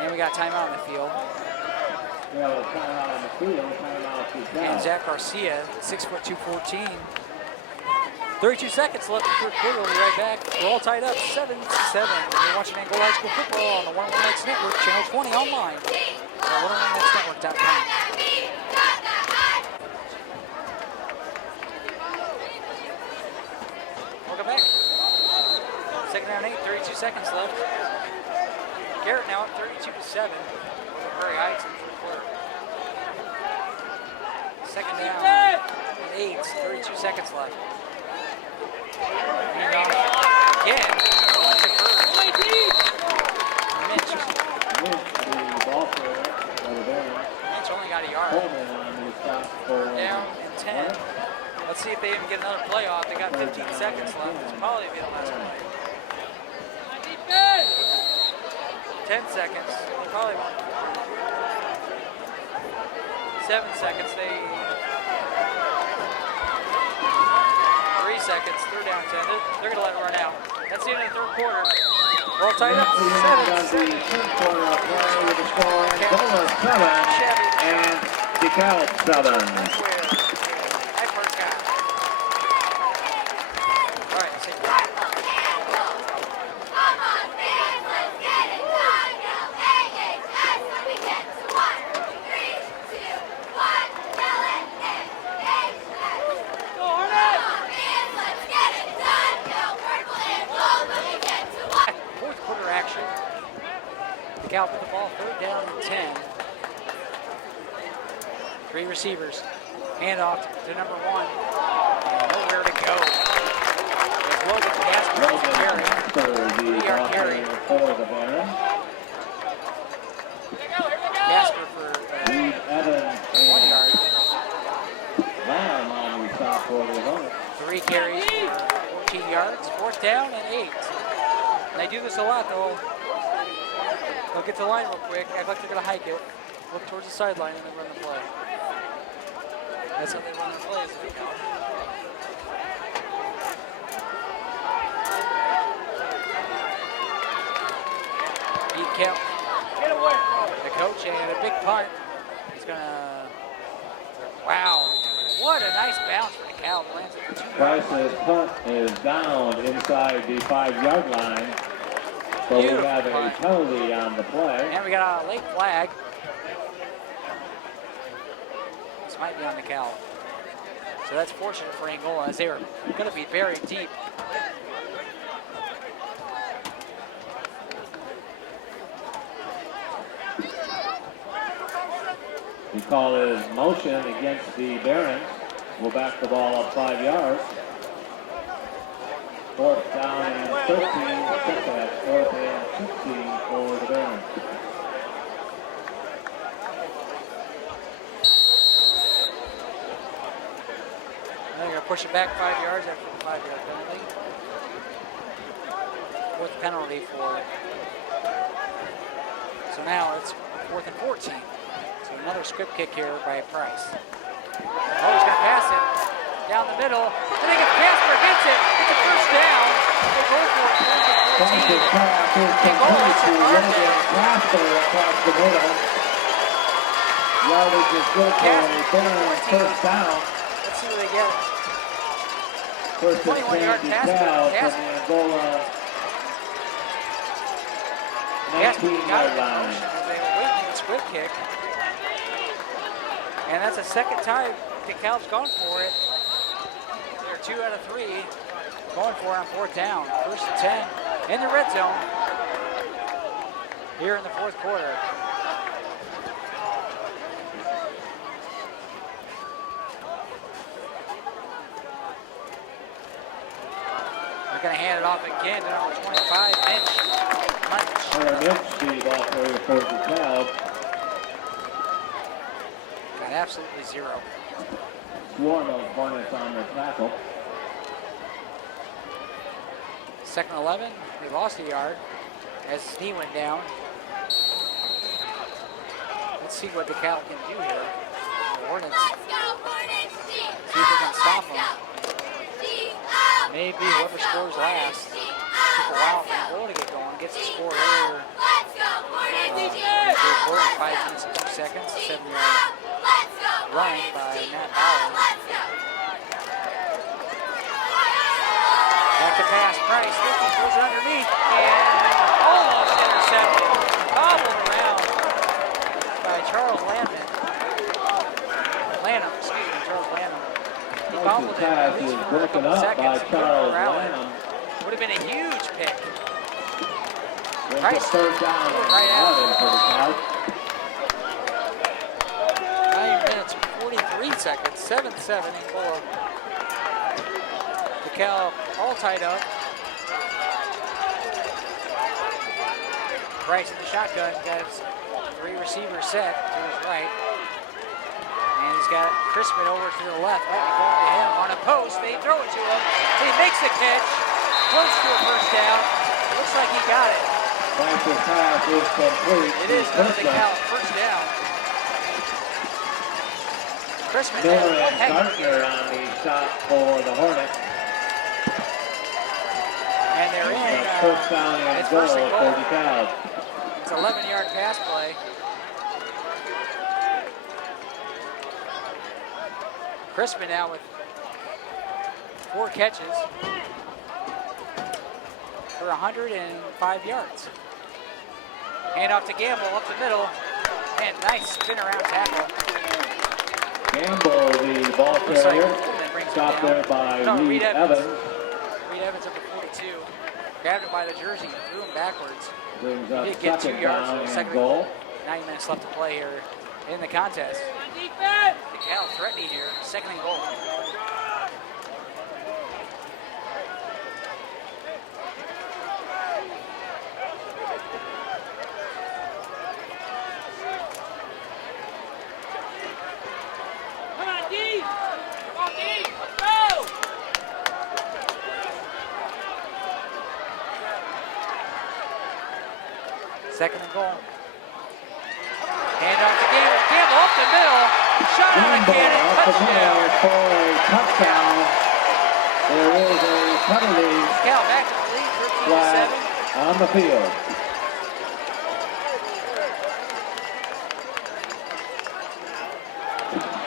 And we got timeout on the field. Yeah, we'll timeout on the field, timeout to And DeKalb. Zach Garcia, 6 foot 214. 32 seconds left in the third quarter. We'll be right back. We're all tied up, 7-7. You're watching Angola High School football on the 101 Lakes Network, Channel 20 online at 101lakesnetwork.com. Welcome back. Second down 8, 32 seconds left. Garrett now up 32-7. Prairie Heights in the third quarter. Second down 8, 32 seconds left. And again, Mitch. The ball player for the Bears. Mitch only got a yard. Coleman on the stop for Down and 10. Let's see if they even get another play off. They got 15 seconds left. It's probably be the last play. 10 seconds. They probably won't. 7 seconds. 3 seconds. They're down 10. They're going to let it run out. That's the end of the third quarter. We're all tied up. 7-7. Third quarter of play with the score Angola 7 and DeKalb 7. DeKalb with the ball, third down and 10. 3 receivers. Handoff to number 1. Nowhere to go. As well as the pass carry. 3-yard carry. For the Bears. Casper for Reed Evans 1 yard. Lamb on the stop for the opponent. 3 carries for 14 yards. Fourth down and 8. And they do this a lot though. They'll get to the line real quick, act like they're going to hike it, look towards the sideline, and then run the play. That's how they run the plays. Pete Kemp, the coach, and a big punt. He's going to, wow, what a nice bounce for DeKalb. Lands at the 2 yard line. Price's punt is down inside the 5-yard line. So we have a penalty on the play. And we got a late flag. This might be on DeKalb. So that's fortunate for Angola as they were going to be buried deep. The call is motion against the Barons. We'll back the ball up 5 yards. Fourth down and 13, setback, 4th and 16 for the Barons. They're going to push it back 5 yards after the 5-yard penalty. Fourth penalty for it. So now it's 4th and 14. So another script kick here by Price. Oh, he's going to pass it down the middle. I think if Casper gets it, it's a first down. They go for it. Offensive pass is complete to Logan Casper across the middle. Yardage is good for a Barons first down. Let's see where they get it. First and 21-yard 10 pass. DeKalb from the Angola Casper got it 19-yard in line. motion as they were waiting for the squib kick. And that's the second time DeKalb's gone for it. They're 2 out of 3 going for it on 4th down. First and 10 in the red zone here in the 4th quarter. They're going to hand it off again to number 25, Mitch. Mitch, the ball carrier for DeKalb. Got absolutely 0. Swarm of Hornets on the tackle. 2nd and 11. They lost a yard as his knee went down. Let's see what DeKalb can do here. The Hornets. See if they can stop them. Maybe whoever scores last. Took a while for Angola to get going. Gets the score earlier. Third quarter, 5 minutes and 2 seconds. 7-yard run by Matt Bauer. Back to pass, Price looking, goes underneath, and almost intercepted. Bobbled around by Charles Lanham. Charles Lanham. He bobbled it at least for a couple seconds. Charles Lanham. Would have been a huge pick. Price third down right out for DeKalb. 9 minutes, 43 seconds, 7-7 Angola. DeKalb all tied up. Price in the shotgun, got his 3 receivers set to his right. And he's got Crispin over to the left, might be going to him on a post. They throw it to him. He makes the catch, close to a first down. Looks like he got it. Price's pass is complete. It is going to DeKalb, first down. Crispin Miller and Gardner on the stop for the Hornets. And they're in. First down and it's goal first and for goal. DeKalb. It's 11-yard pass play. Crispin now with 4 catches for 105 yards. Hand off to Gamble up the middle. And nice spin around tackle. Gamble, the ball carrier, stopped there by Reed Evans. Reed Evans up to 42. Grabbed him by the jersey and threw him backwards. Brings He up did get 2 second yards down for the and second goal. 9 minutes left to play here in the contest. DeKalb threatening here, second and goal. Come on, D! Come on, D! Let's go! Second and goal. Hand off to Gamble. Gamble up the middle. Shot on a cannon. Up the middle Touchdown. for a touchdown. There is a penalty DeKalb back in the lead, flag 13-7. on the field.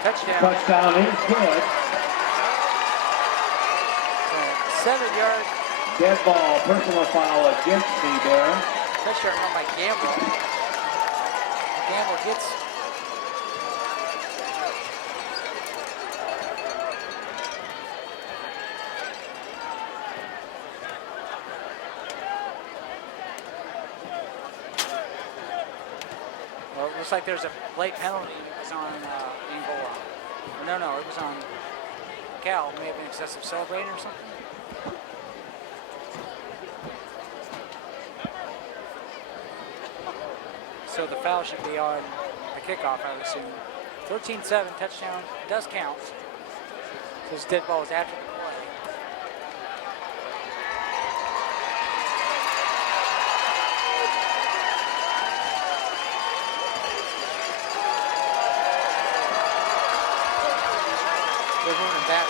Touchdown. Touchdown is good. 7-yard Dead ball, personal foul against the Baron. touchdown run by Gamble. Gamble gets well, it looks like there's a late penalty. It was on Angola. No, it was on Cal. May have been excessive celebrating or something. So the foul should be on the kickoff, I would assume. 13-7, touchdown does count. So this dead ball is after the play. They're moving back.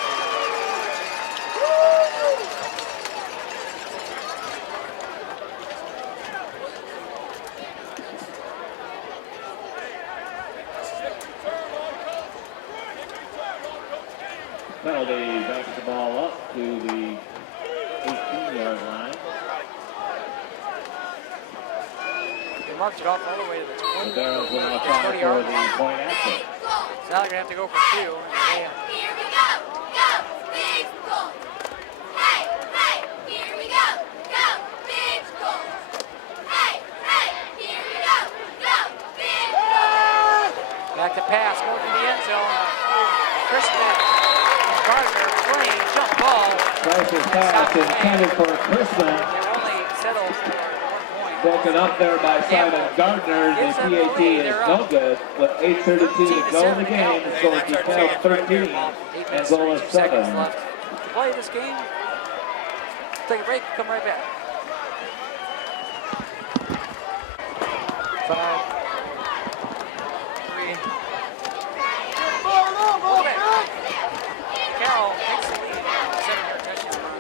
Penalty backs the ball up to the 18-yard line. They marked it off all the way to the 20. The Barons will now try for the point action. So now they're going to have to go for 2. And Here we go! Go! Big goal! Hey! Hey! Here we go! Go! Big goal! Hey! Hey! Here we go! Go! Big goal! back to pass, going to the end zone. Crispin and Gardner playing jump ball. Price's pass intended for Crispin. They were only settled for 1 point. Broken up there by Simon Gardner. The PAT is no good. With 8:32 to go in the game, it's going to DeKalb 13 and goal is 7. Left to play this game. Take a break, come right back. 5, 3. Okay. Carroll takes the lead. 7-yard touchdown run.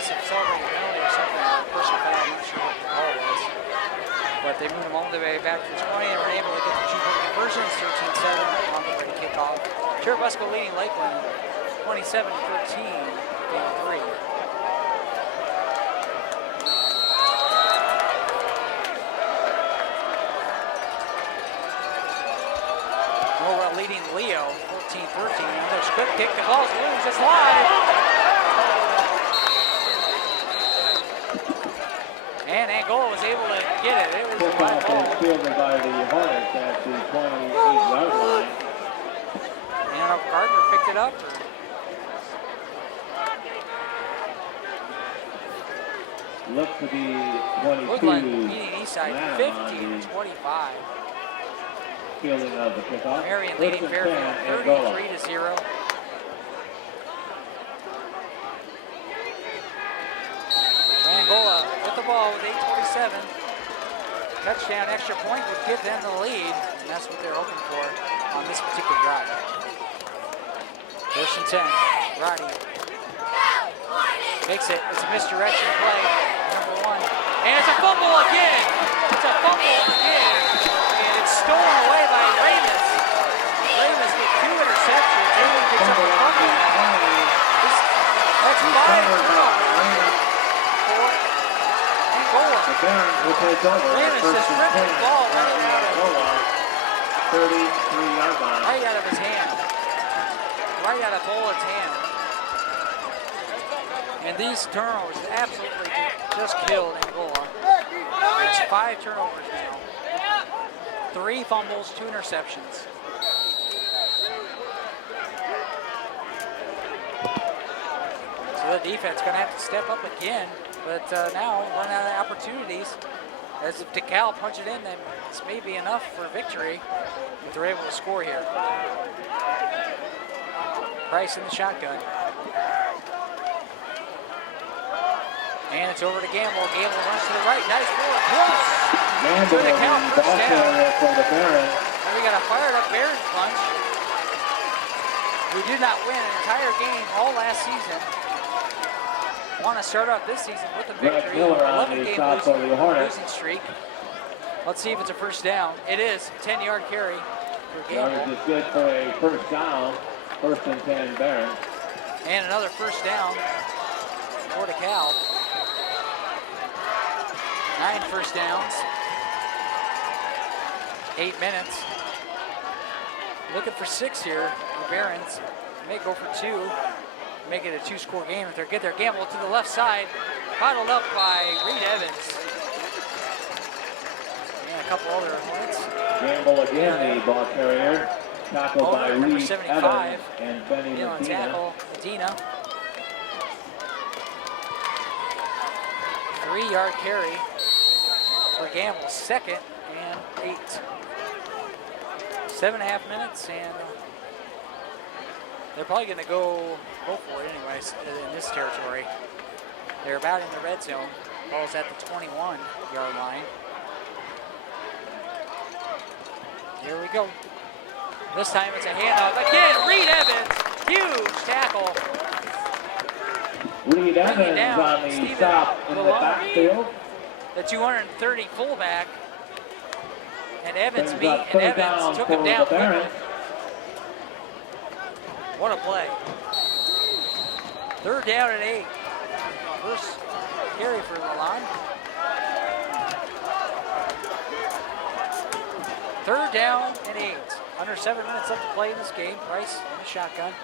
excessive accelerated penalty or something, or personal foul, I'm not sure what the call was. But they moved them all the way back to the 20 and were able to get the 2-point conversions, 13-7 on the ready kickoff. Churubusco leading Lakeland 27-13, game 3. Nora leading Leo 14-13. There's a quick kick, the ball's loose, it's live. And Angola was able to get it. It was a live ball. Fielded by the Hornets at the 28-yard line. And Gardner picked it up. Looks to be 22. Woodland leading Eastside 50-25. Fielding of the kickoff. Marion leading Fairfield 33-0. Angola with the ball with 8:27. Touchdown, extra point would give them the lead, and that's what they're hoping for on this particular drive. First and 10. Roddy makes it. It's a misdirection play, number 1. And it's a fumble again. It's a fumble again. And it's stolen away by Ramus. Ramus with 2 interceptions. He picks up a fumble. That's 5 for Angola. Ramus just ripped the ball right 33-yard line. Right out of his hand. Right out of Boland's hand. And these turnovers absolutely just killed Angola. It's 5 turnovers now. 3 fumbles, 2 interceptions. So the defense going to have to step up again, but now run out of opportunities. As if DeKalb punch it in, then this may be enough for victory if they're able to score here. Price in the shotgun. And it's over to Gamble. Gamble runs to the right. Nice forward. Close. Gamble to DeKalb, ball first down. carrier for the Barons. And we got a fired up Barons bunch. We did not win an entire game all last season. Want to start off this season with a victory. Miller on the stop for the Hornets. Losing streak. Let's see if it's a first down. It is. 10-yard carry for Gamble. Yardage is good for a first down. First and 10 Barons. And another first down for DeKalb. 9 first downs. 8 minutes. Looking for 6 here. The Barons may go for 2. Make it a 2-score game if they're get their Gamble to the left side. Bottled up by Reed Evans. And a couple other Hornets. Gamble again, the ball carrier. Tackled by number Reed 75. Evans and Benny Medina. Medina. Tackle Medina. 3-yard carry for Gamble. 2nd and 8. 7.5 minutes, and they're probably going to go for it anyways in this territory. They're about in the red zone. Ball's at the 21-yard line. Here we go. This time it's a handoff. Again, Reed Evans, huge tackle. Reed Evans on the Steven stop in the Malone, backfield. the 230 fullback. And Evans Brings up and third Evans down took for him down the quickly. Barons. What a play. 3rd down and 8. First carry for Lalonde. 3rd down and 8. Under 7 minutes left to play in this game. Price in the shotgun.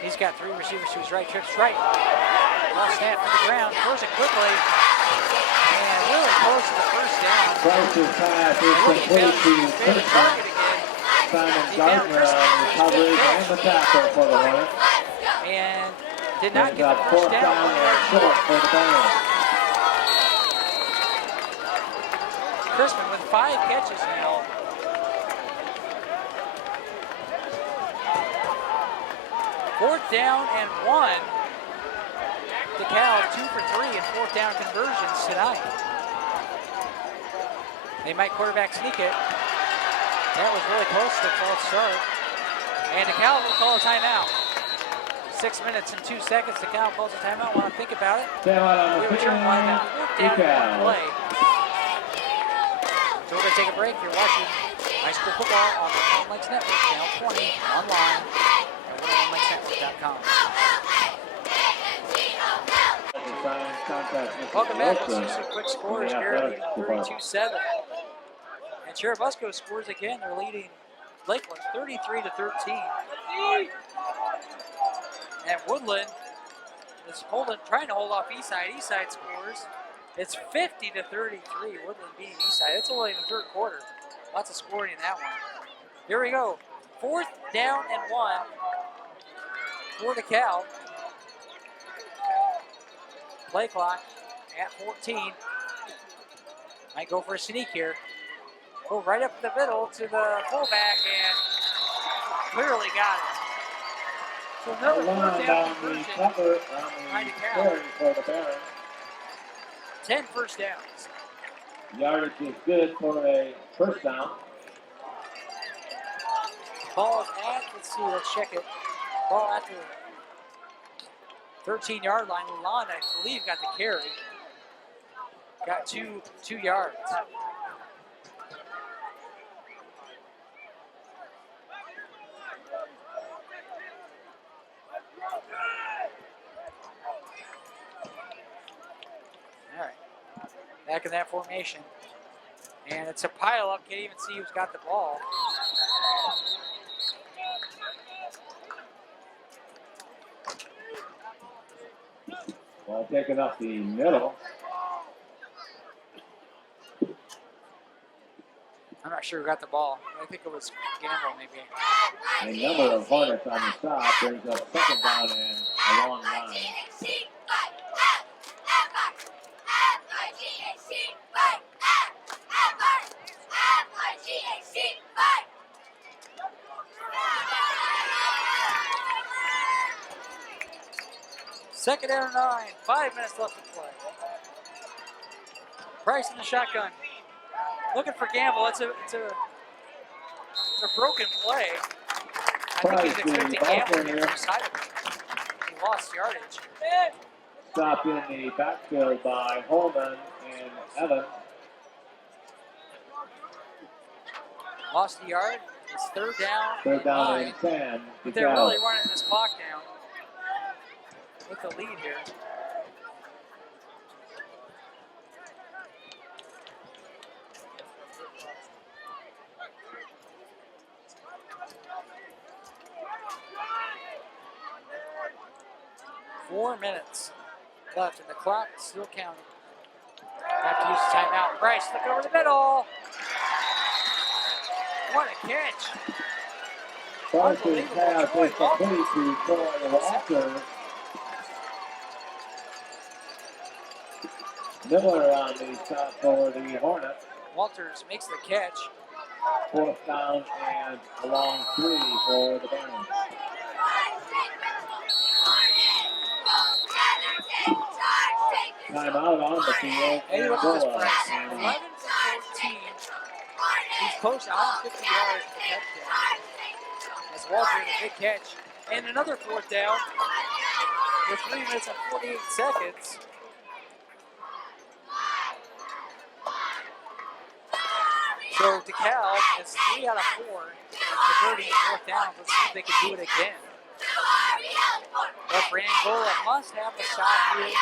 He's got 3 receivers to his right, trips right. Ball snap to the ground, throws it quickly. And really close to the first down. Price's pass is complete to Crispin. Simon Gardner on the coverage and the tackle for the Hornets. And did not Brings get up the first 4th down down. and short for the Barons. Crispin with 5 catches now. Fourth down and 1. DeKalb 2 for 3 in 4th down conversions tonight. They might quarterback sneak it. That was really close to a false start. And DeKalb will call a timeout. 6 minutes and 2 seconds. DeKalb calls a timeout. Want to think about it? Timeout on We the return live at 4th down and 1 DeKalb. play. So we're going to take a break. You're watching high school football on the 101 Lakes Network, Channel 20, online at 101lakesnetwork.com. Welcome back. Let's see some quick scores. Garrett leading 32-7. And Cherubusco scores again. They're leading Lakeland 33-13. And Woodland is trying to hold off Eastside. Eastside scores. It's 50-33. Woodland beating Eastside. It's only in the third quarter. Lots of scoring in that one. Here we go. 4th down and 1 for DeKalb. Play clock at 14. Might go for a sneak here. Go right up the middle to the fullback and clearly got it. So another 4th down conversion by DeKalb. For the Barons. 10 first downs. Yardage is good for a first down. Ball is at, let's check it. Ball at the 13-yard line. Lalonde, I believe, got the carry. Got two yards. All right, back in that formation. And it's a pile up, can't even see who's got the ball. Ball taken up the middle. I'm not sure who got the ball. I think it was Gamble, maybe. A number of Hornets on the stop brings up second down and a long line. Second down and 9, 5 minutes left to play. Price in the shotgun. Looking for Gamble. It's a broken play. I think he's expecting Gamble here from the side of him. He lost yardage. Stopped in the backfield by Holman and Evans. Lost the yard. It's third down. Third down 9. and 10. But they're really running this clock down with the lead here. Four minutes left in the clock, still counting. Have to use the timeout. Bryce, look over the middle. What a catch. Parsons pass is complete to Troy Walker. Miller on the stop for the Hornets. Walters makes the catch. Fourth down and a long 3 for the Barons. Timeout on the field. Hey, look at this Angola. Bryce. 11 to 14. He's close to 150 yards for the touchdown. As Walter in a big catch. And another fourth down with 3 minutes and 48 seconds. So DeKalb is 3 out of 4 and converting fourth down. Let's see if they can do it again. But for Angola, must have a stop here.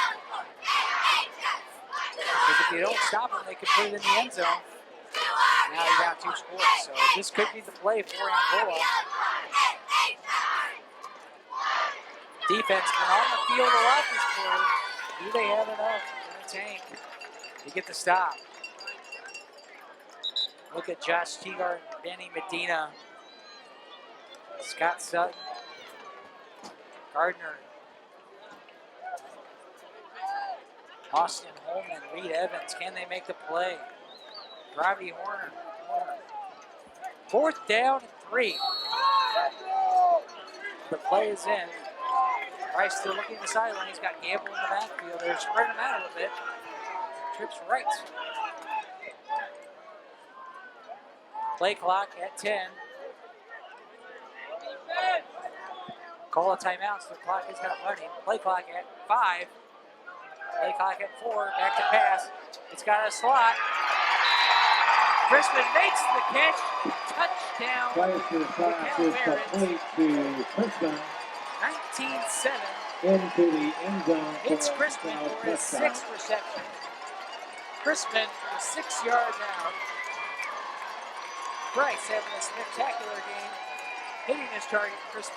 Because if they don't stop them, they could put it in the end zone. Now you got 2 scores, so this could be the play for Angola. Defense been on the field a lot this quarter. Do they have enough in the tank to get the stop? Look at Josh Teagar and Benny Medina. Scott Sutton. Gardner. Austin Holman, Reed Evans. Can they make the play? Robbie Horner. Fourth down and 3. The play is in. Price still looking at the sideline. He's got Gamble in the backfield. They're spreading them out a little bit. Trips right. Play clock at 10. Call a timeout, so the clock is not running. Play clock at 5. Play clock at 4. Back to pass. It's got a slot. Crispin makes the catch. Touchdown. Price's pass is complete to Crispin 19-7. into the end zone. It's for a Crispin touchdown. for his 6th reception. Crispin for 6 yards out. Bryce having a spectacular game, hitting his target, Crispin,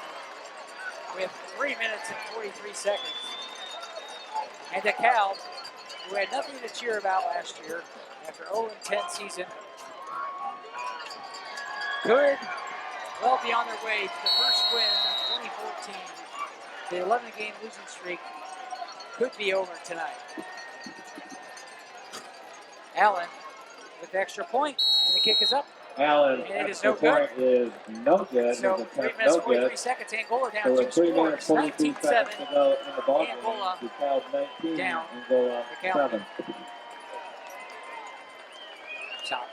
with 3 minutes and 43 seconds. And DeKalb, who had nothing to cheer about last year after 0-10 season, could well be on their way to the first win of 2014. The 11-game losing streak could be over tonight. Allen with the extra point, and the kick is up. Allen's And it is extra no good. point is no good. So His 3 attempt minutes, no 43 good. seconds. Angola down So 2 with 3 minutes, scores. 42 19-7. seconds to go in the ball game. Angola DeKalb 19, down. Angola DeKalb 7. Stop.